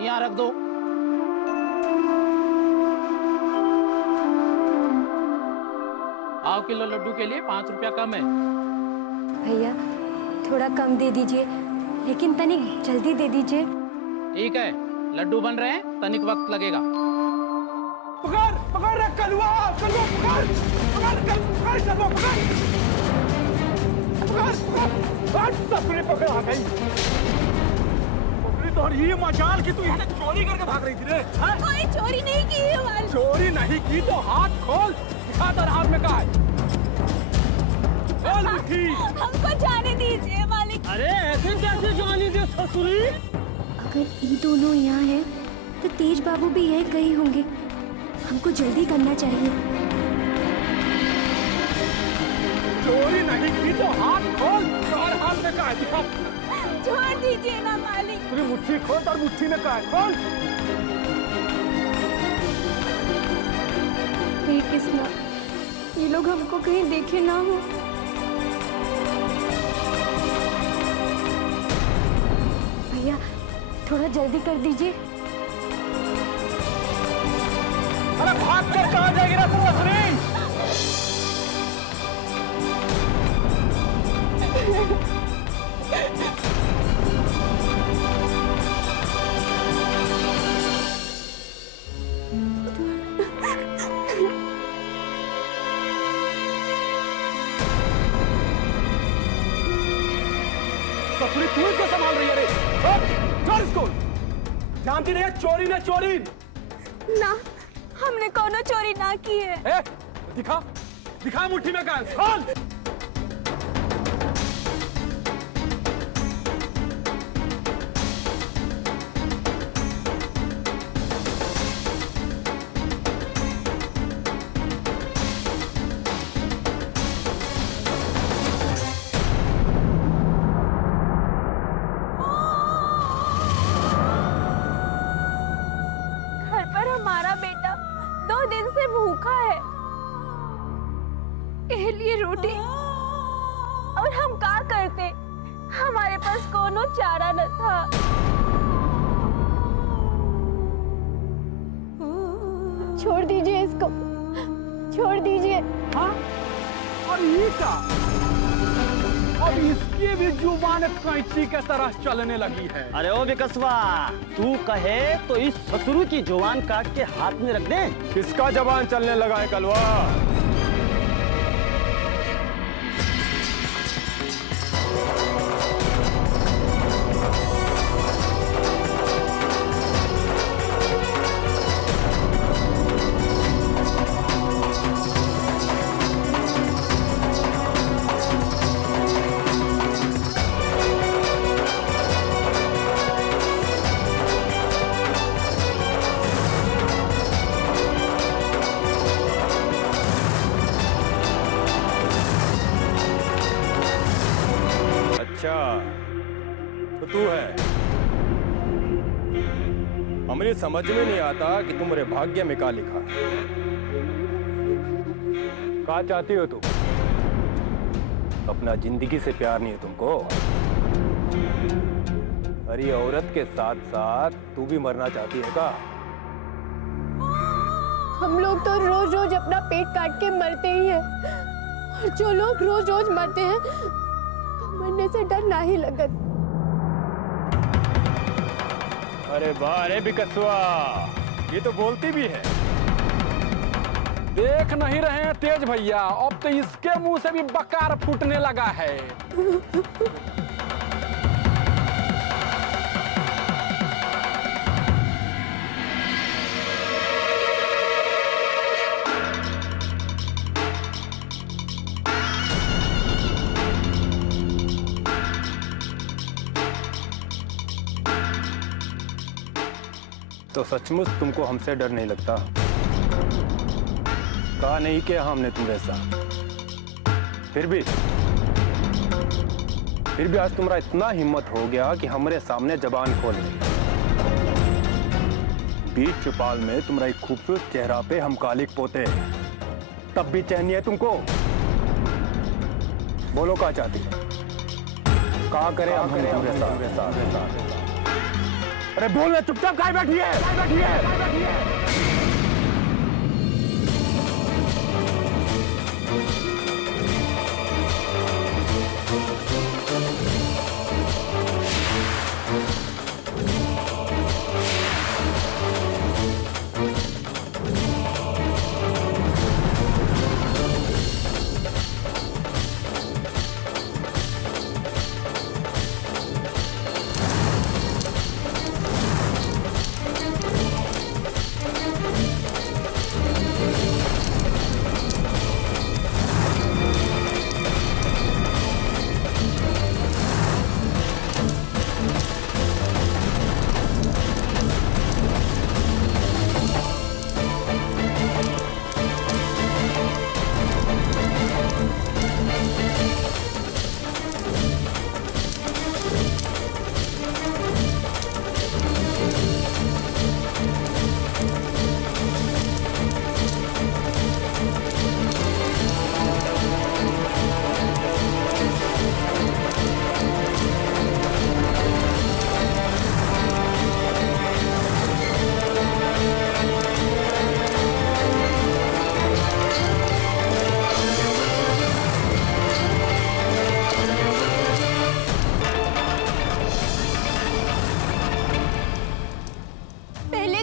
यहाँ रख दो। पाव किलो लड्डू के लिए 5 रुपया कम है। भैया थोड़ा कम दे दीजिए, लेकिन तनिक जल्दी दे दीजिए। ठीक है, लड्डू बन रहे हैं, तनिक वक्त लगेगा। पकड़ पकड़ रे कलवा, कलवा पकड़ पकड़ पकड़ कलवा पकड़ पकड़ ससुरी पकड़ आ गई। ससुरी तो ये मजाल की तू यहाँ चोरी करके भाग रही थी रे। कोई चोरी नहीं की है मालिक। चोरी नहीं की तो हाथ खोल, दिखा तेरे हाथ में क्या है। खोल मुट्ठी। हमको जाने दीजिए मालिक। अरे ऐसे कैसे जाने दे ससुरी? अगर ये दोनों यहाँ हैं तो तेज बाबू भी यही कहीं होंगे। हमको जल्दी करना चाहिए। चोरी नहीं की तो हाथ खोल, और हाथ में क्या है दिखा। छोड़ दीजिए ना मालिक। पूरी मुट्ठी खोल, और मुट्ठी में क्या है खोल। हे कृष्णा, ये लोग हमको कहीं देखे ना हो। भैया थोड़ा जल्दी कर दीजिए। अरे भाग कर कहाँ जाएगी ना तू ससुरी? जानती नहीं है चोरी ने चोरी। ना, हमने कोनो चोरी ना की है। दिखा दिखा मुट्ठी में कान खोल। घर पर हमारा बेटा 2 दिन से भूखा है, के लिए रोटी, और हम क्या करते? हमारे पास कोनो चारा न था। छोड़ दीजिए इसको, छोड़ दीजिए। हाँ? और ये क्या? अब इसकी भी जुबान कैंची के तरह चलने लगी है। अरे ओ बिकसवा, तू कहे तो इस ससुरु की जुबान काट के हाथ में रख दे। किसका जबान चलने लगा है कलवा? अच्छा, तो तू है। हमें समझ में नहीं आता कि तुम्हारे भाग्य में क्या लिखा है। क्या चाहती हो तुम? अपना जिंदगी से प्यार नहीं है तुमको? अरे औरत के साथ साथ तू भी मरना चाहती है क्या? हम लोग तो रोज रोज अपना पेट काट के मरते ही हैं, और जो लोग रोज रोज मरते हैं, मरने से डर नहीं लगत। अरे वाह, अरे बिकसवा, ये तो बोलती भी है। देख नहीं रहे हैं तेज भैया, अब तो इसके मुंह से भी बकार फूटने लगा है। तो सचमुच तुमको हमसे डर नहीं लगता? कहा नहीं किया हमने तुम्हारे साथ, फिर भी आज तुम्हारा इतना हिम्मत हो गया कि हमारे सामने जबान खोले। बीच चुपाल में तुम्हारा एक खूबसूरत चेहरा पे हम कालिक पोते, तब भी चैन नहीं है तुमको? बोलो क्या चाहती? कहा करे हम तुम्हारे साथ? अरे बोल रहे, चुपचाप खाए बैठिए।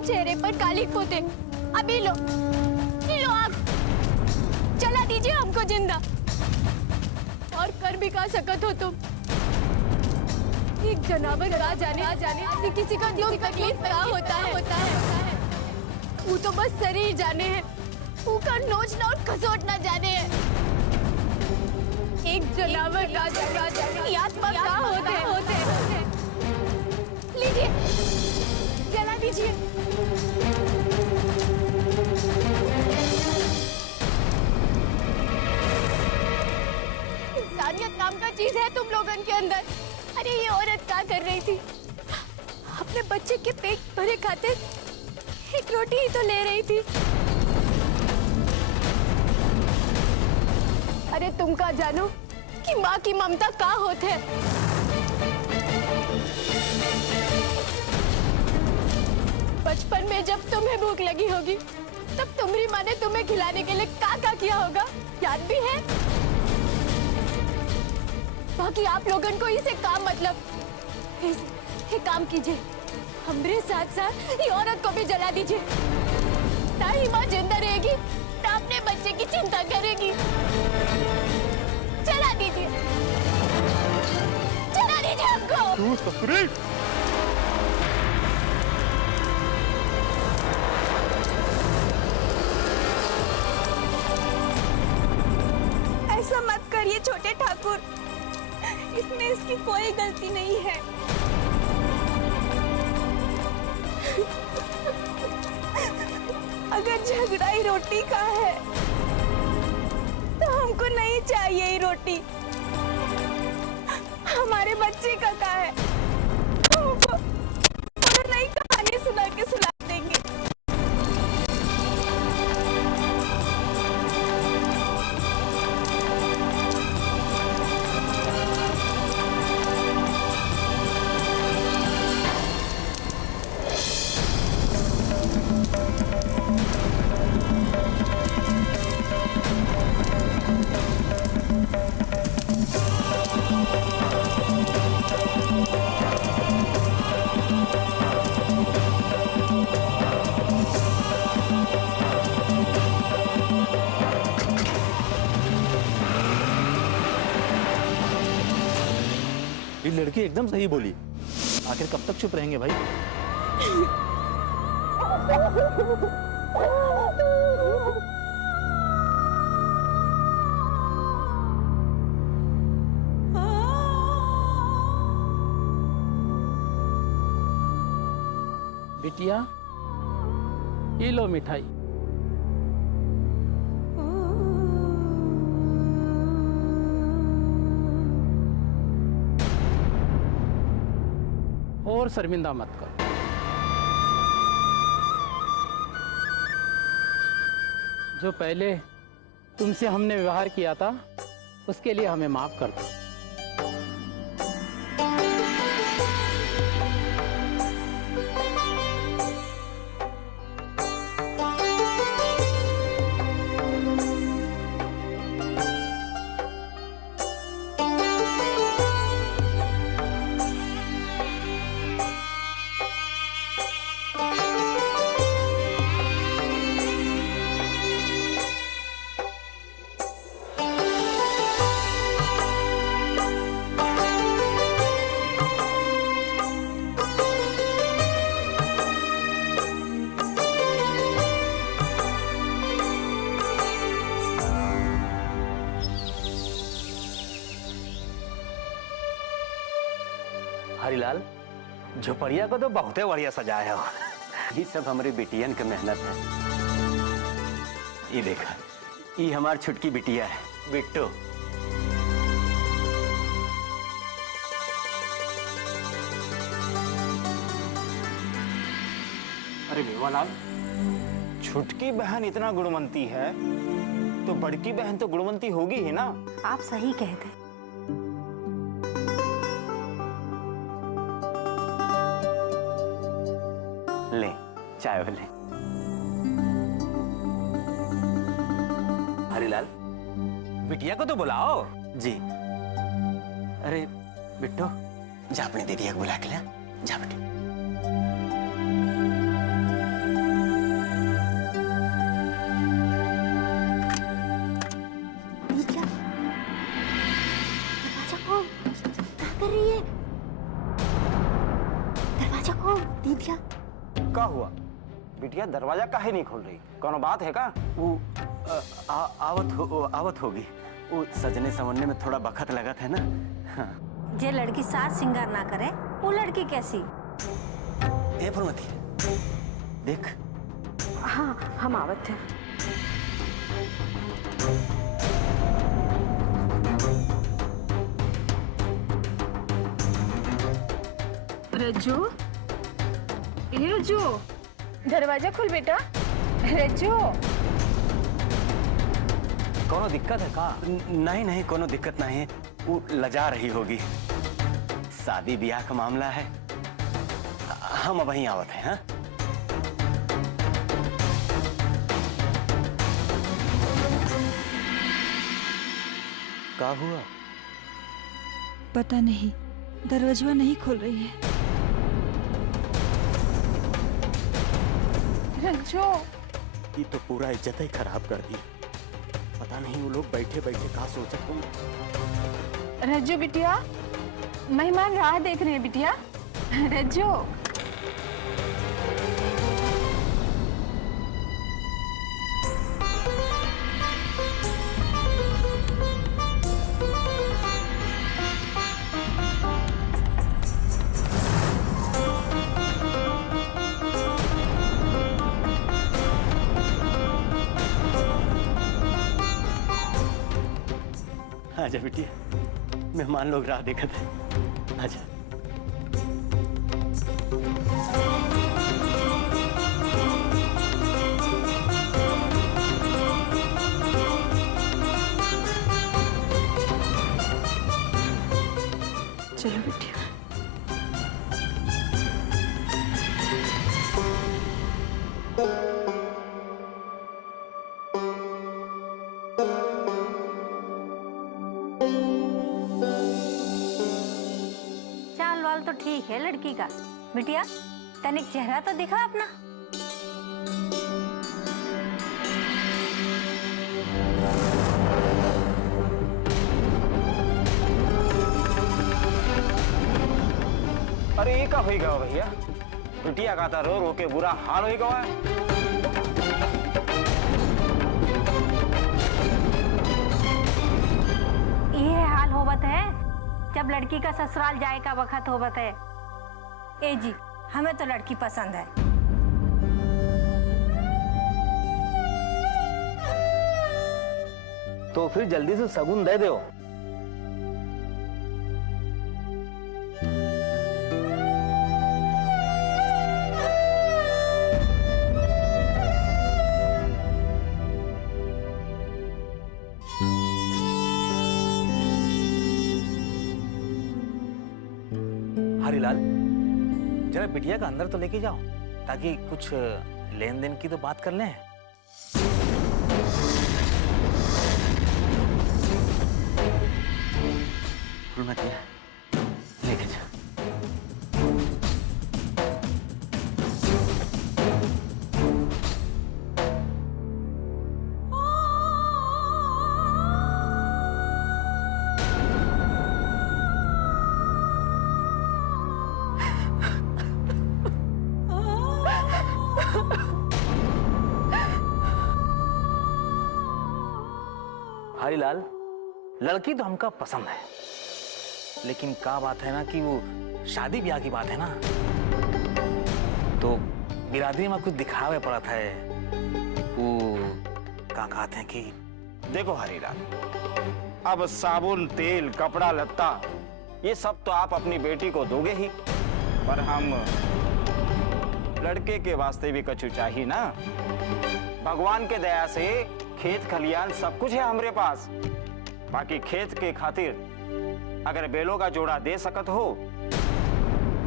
चेहरे पर कालिक पोते, अभी लो आग, चला दीजिए हमको जिंदा। और कर भी का सकत हो तुम? एक जनावर का जाने कि किसी का दुख तकलीफ क्या होता है वो तो बस शरीर जाने है, वो का नोचना और खसोटना जाने है। एक जनावर का जाने आत्मा क्या होते हैं। लीजिए, जला दीजिए। इंसानियत नाम का चीज है तुम लोगों के अंदर। अरे ये औरत क्या कर रही थी? अपने बच्चे के पेट भरे खातिर एक रोटी ही तो ले रही थी। अरे तुम का जानो कि माँ की ममता क्या होते है? बचपन में जब तुम्हें भूख लगी होगी तब तुम्हारी माँ ने तुम्हें खिलाने के लिए क्या किया होगा, याद भी है? बाकी आप लोगों को इसे काम मतलब ये काम कीजिए, हमारे साथ साथ ये औरत को भी जला दीजिए। ना ही माँ जिंदा रहेगी ना अपने बच्चे की चिंता करेगी। जला दीजिए, जला दीजिए हमको। ऐसा मत करिए छोटे ठाकुर, इसमें इसकी कोई गलती नहीं है। अगर झगड़ा ही रोटी का है तो हमको नहीं चाहिए ये रोटी। हमारे बच्चे का है, हमको नई कहानी सुना के सुला देंगे। ये लड़की एकदम सही बोली। आखिर कब तक चुप रहेंगे भाई? बिटिया, ये लो मिठाई। और शर्मिंदा मत करो। जो पहले तुमसे हमने व्यवहार किया था उसके लिए हमें माफ कर दो। हरिलाल, झोपड़िया को तो बहुत बढ़िया सजाया हो। ये सब हमारी बेटियन की मेहनत है। ये देखा, ये हमारी छुटकी बिटिया है, बिट्टू। अरे मेवालाल, छुटकी बहन इतना गुणवंती है तो बड़की बहन तो गुणवंती होगी ही ना? आप सही कहते। ले चाय ले। हरिलाल, बिटिया को तो बुलाओ। जी। अरे बिट्टू, जा अपनी दीदी को बुला के ला। जा बेटी। दरवाजा खोल, क्या कर रही है? दिया। क्या हुआ बिटिया, दरवाजा काहे नहीं खोल रही? कोनो बात है का? वो आवत होगी। वो सजने संवरने में थोड़ा वक्त लगा था ना। हाँ। जे लड़की साज श्रृंगार ना करे वो लड़की कैसी? ए फुलमती देख। हाँ हम आवत हैं। रज्जू, ए रज्जू, दरवाजा खोल बेटा। रज्जू, कोनो दिक्कत है का? नहीं नहीं कोनो दिक्कत नहीं है। वो लजा रही होगी, शादी ब्याह का मामला है। हम अब वहीं आवत हैं। हाँ क्या हुआ? पता नहीं, दरवाजा नहीं खोल रही है। रज्जू, ये तो पूरा इज्जत ही खराब कर दी। पता नहीं वो लोग बैठे बैठे कहाँ सोचत होंगे। रज्जू बिटिया, मेहमान राह देख रहे हैं बिटिया। रज्जू, आजा बिटिया, मेहमान लोग राह देखत है। आजा। चलो बिटिया। चाल वाल तो ठीक है लड़की का। बिटिया तनिक चेहरा तो दिखा अपना। अरे ये का होई गवा भैया? बिटिया का था रो रो के बुरा हाल होई गवा। ये हाल होवत है जब लड़की का ससुराल जाए का वक्त होवत है। ए जी, हमें तो लड़की पसंद है। तो फिर जल्दी से सगुन दे दो। हरीलाल, जरा बिटिया का अंदर तो लेके जाओ ताकि कुछ लेन देन की तो बात कर लें। फुलमतिया लेके जा। हरीलाल, लड़की तो हमका पसंद है, लेकिन क्या बात है ना कि वो शादी ब्याह की बात है ना, तो बिरादरी में कुछ दिखावे पड़ा था। वो क्या कहते हैं कि देखो हरीलाल, अब साबुन तेल कपड़ा लत्ता ये सब तो आप अपनी बेटी को दोगे ही, पर हम लड़के के वास्ते भी कछु चाहिए ना। भगवान के दया से खेत खलियान सब कुछ है हमारे पास। बाकी खेत के खातिर अगर बैलों का जोड़ा दे सकत हो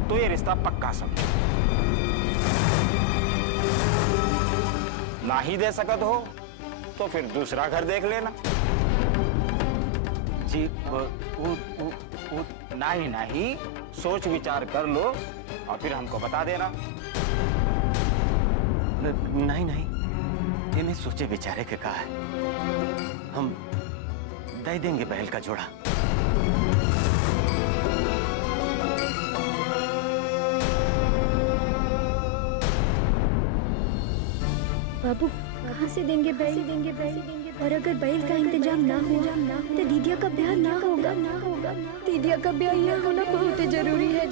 तो ये रिश्ता पक्का समझो। ना ही दे सकत हो तो फिर दूसरा घर देख लेना। जी नहीं नहीं, सोच विचार कर लो और फिर हमको बता देना। नहीं नहीं, ये नहीं सोचे बेचारे के कहा है। हम दे देंगे बैल का जोड़ा। बाबू कहाँ से देंगे बैल? और अगर बैल का इंतजाम ना हुआ तो दीदिया का ब्याह ना होगा। दीदिया का ब्याह यहाँ होना बहुत जरूरी है।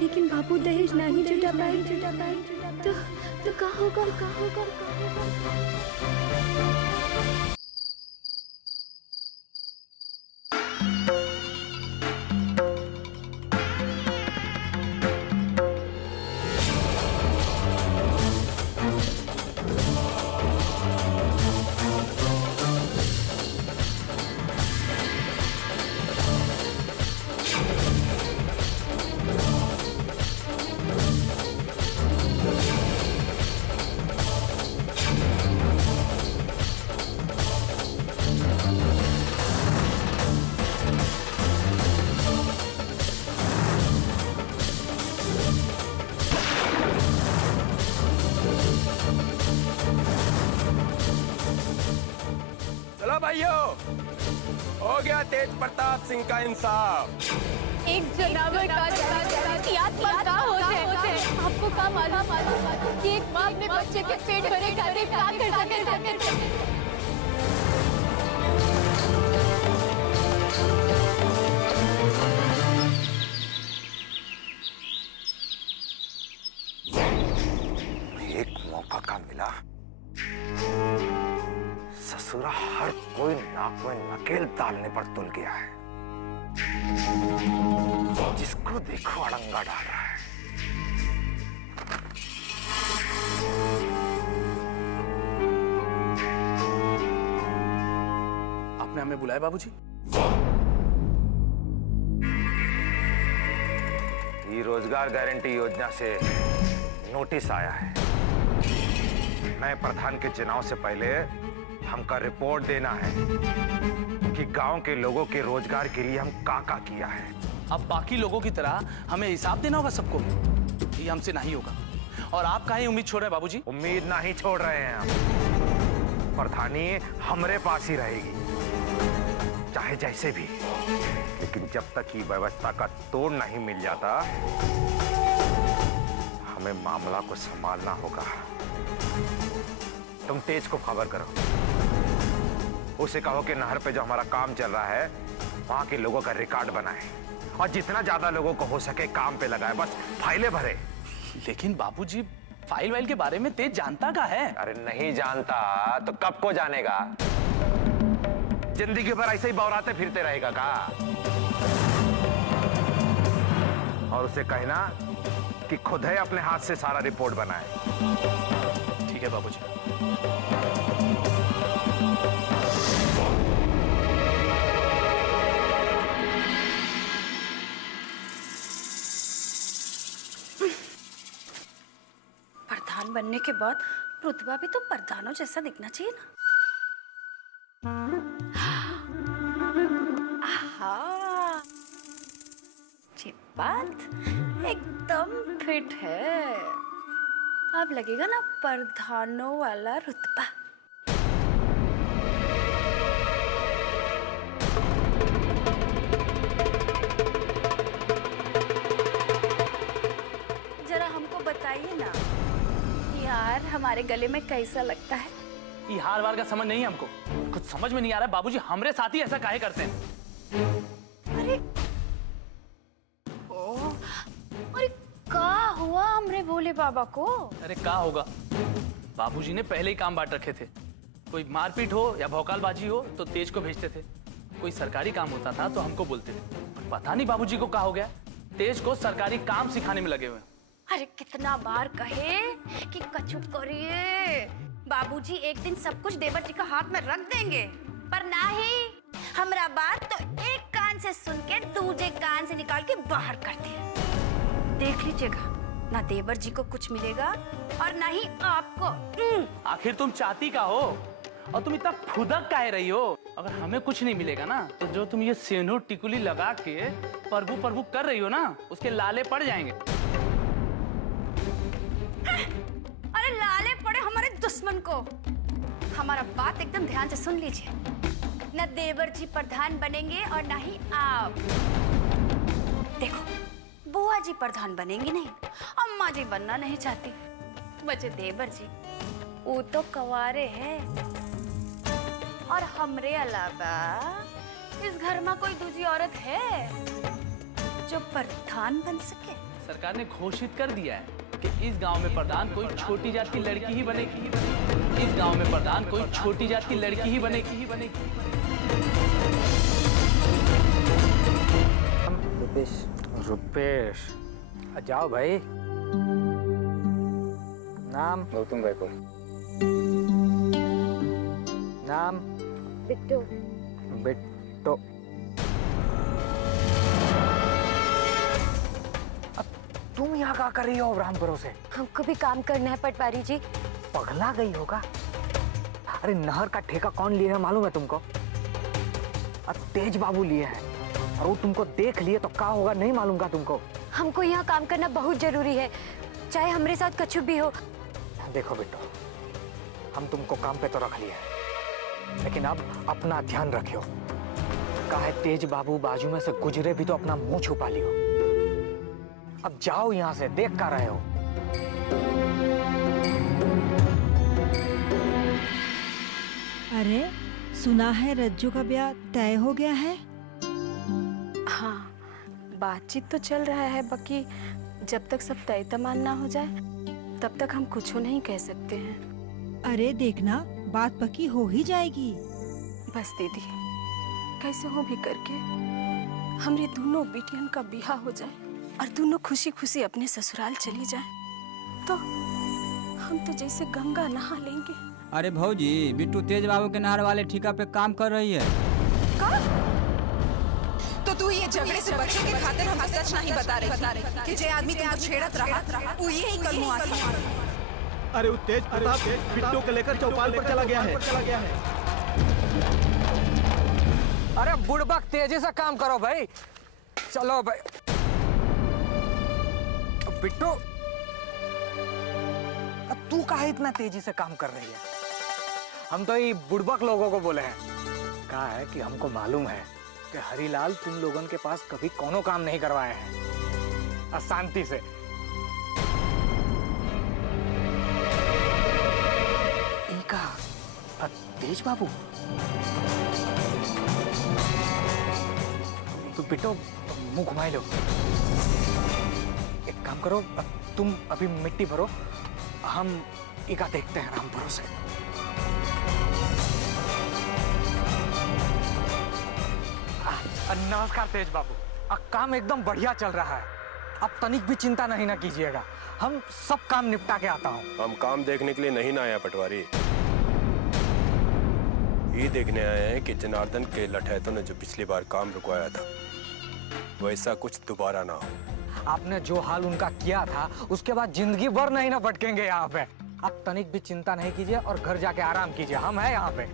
लेकिन बाबू दहेज नहीं जुटा पाए तो कहाँ होगा? चलो भाइयों, हो गया तेज प्रताप सिंह का इंसाफ। एक जनावर का क्या होते हैं? आपको क्या मालूम कि एक माँ अपने बच्चे के पेट भरे खाते क्या कर सकते? एक मौका का मिला, ससुरा हर कोई नाक में नकेल डालने पर तुल गया है। जिसको देखो अड़ंगा डाल रहा है। आपने हमें बुलाया बाबूजी? ये रोजगार गारंटी योजना से नोटिस आया है। नए प्रधान के चुनाव से पहले हमका रिपोर्ट देना है कि गांव के लोगों के रोजगार के लिए हम क्या किया है। अब बाकी लोगों की तरह हमें हिसाब देना होगा सबको। ये हमसे नहीं होगा। और आप काहे उम्मीद छोड़ रहे हैं बाबूजी? उम्मीद नहीं छोड़ रहे हैं हम। प्रधानी हमरे पास ही रहेगी, चाहे जैसे भी। लेकिन जब तक ये व्यवस्था का तोड़ नहीं मिल जाता, हमें मामला को संभालना होगा। तुम तेज को खबर करो, उसे कहो कि नहर पे जो हमारा काम चल रहा है वहां के लोगों का रिकॉर्ड बनाए और जितना ज्यादा लोगों को हो सके काम पे लगाए, बस फाइलें भरे। लेकिन बाबूजी, फाइल वाइल के बारे में तेज जानता का है? अरे नहीं जानता तो कब को जानेगा? जिंदगी भर ऐसे ही बौराते फिरते रहेगा का? और उसे कहना कि खुद है अपने हाथ से सारा रिपोर्ट बनाए। ठीक है बाबूजी। प्रधान बनने के बाद रुतबा भी तो प्रधानों जैसा दिखना चाहिए ना। आहा, ये बात एकदम फिट है। अब लगेगा ना प्रधानों वाला रुतबा। जरा हमको बताइए ना यार, हमारे गले में कैसा लगता है? ये हार वार का समझ नहीं है हमको। कुछ समझ में नहीं आ रहा है बाबूजी, हमरे साथ ही ऐसा काहे करते हैं? अरे का हुआ हमरे भोले बाबा को? अरे का होगा, बाबूजी ने पहले ही काम बांट रखे थे। कोई मारपीट हो या भौकालबाजी हो तो तेज को भेजते थे। कोई सरकारी काम होता था तो हमको बोलते थे। पता नहीं बाबूजी को क्या हो गया, तेज को सरकारी काम सिखाने में लगे हुए। अरे कितना बार कहे कि कछु करिए। बाबूजी एक दिन सब कुछ देवर जी का हाथ में रख देंगे, पर नहीं, हमरा बात तो एक कान से सुन के दूसरे कान से निकाल के बाहर कर दिया। देख लीजिएगा, ना देवर जी को कुछ मिलेगा और ना ही आपको। आखिर तुम चाहती का हो और तुम इतना फुदक काहे रही हो? अगर हमें कुछ नहीं मिलेगा ना तो जो तुम ये सिंदूर टिकुली लगा के प्रभु प्रभु कर रही हो ना, उसके लाले पड़ जाएंगे। अरे लाले पड़े हमारे दुश्मन को। हमारा बात एकदम ध्यान से सुन लीजिए। न देवर जी प्रधान बनेंगे और ना ही आप। देखो, बुआ जी प्रधान बनेंगी नहीं, अम्मा जी बनना नहीं चाहती, बचे देवर जी। वो तो कवारे हैं और हमरे अलावा इस घर में कोई दूसरी औरत है जो प्रधान बन सके। सरकार ने घोषित कर दिया है कि इस गांव में प्रधान कोई छोटी जात की लड़की ही बनेगी। इस गांव में प्रधान कोई छोटी जात की लड़की ही बनेगी। रुपेश जाओ भाई। नाम गौतम गायकवाड़। नाम बिट्टू। बिट्टो। अब तुम यहाँ क्या कर रही हो रामपुरों से? हमको भी काम करना है पटवारी जी। पगला गई होगा। अरे नहर का ठेका कौन लिए है मालूम है तुमको? अब तेज बाबू लिए हैं और वो तुमको देख लिए तो क्या होगा नहीं मालूम का तुमको? हमको यहाँ काम करना बहुत जरूरी है, चाहे हमारे साथ कुछ भी हो। देखो बेटो, हम तुमको काम पे तो रख लिए, लेकिन अब अपना ध्यान रखियो। काहे तेज बाबू बाजू में से गुजरे भी तो अपना मुंह छुपा लियो। अब जाओ यहाँ से, देख कर रहे हो। अरे सुना है रज्जू का ब्याह तय हो गया है? हाँ, बातचीत तो चल रहा है, बाकी जब तक सब तय तमाम ना हो जाए तब तक हम कुछ नहीं कह सकते हैं। अरे देखना, बात पक्की हो ही जाएगी। बस दीदी, कैसे हो भी करके हमारे दोनों बेटियन का ब्याह हो जाए और दोनों खुशी खुशी अपने ससुराल चली जाए तो हम तो जैसे गंगा नहा लेंगे। अरे भौजी, बिट्टू तेज बाबू के नहर वाले ठेका पे काम कर रही है। तो तू ये झगड़े से बचने के खातिर हमको सच नहीं बता रही कि जे आदमी तुमको छेड़त रहा वो यही कलमुआ था। अरे वो तेज प्रताप बिट्टू को लेकर चौपाल पर चला गया है। अरे बुड़बक, तेजी से काम करो भाई। चलो भाई। बिट्टू, अब तू काहे इतना तेजी से काम कर रही है? हम तो ये बुड़बक लोगों को बोले हैं। कहा है कि हमको मालूम है कि हरीलाल तुम लोगों के पास कभी कोनो काम नहीं करवाए हैं अशांति से। इनका तेज बाबू तो बेटो मुंह घुमाए लो। एक काम करो, तुम अभी मिट्टी भरो, हम इका देखते हैं रामपुरों से। नमस्कार तेज बाबू, काम एकदम बढ़िया चल रहा है। अब तनिक भी चिंता नहीं ना कीजिएगा, हम सब काम निपटा के आता हूँ। हम काम देखने के लिए नहीं ना आए पटवारी, ये देखने आए हैं कि जनार्दन के लठैतों ने जो पिछली बार काम रुकवाया था वैसा कुछ दोबारा ना हो। आपने जो हाल उनका किया था उसके बाद जिंदगी भर नहीं ना भटकेंगे यहाँ पे। आप तनिक भी चिंता नहीं कीजिए और घर जाके आराम कीजिए, हम हैं यहाँ पे।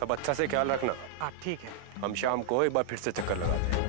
सब अच्छा से ख्याल रखना। हाँ ठीक है। हम शाम को एक बार फिर से चक्कर लगाते हैं।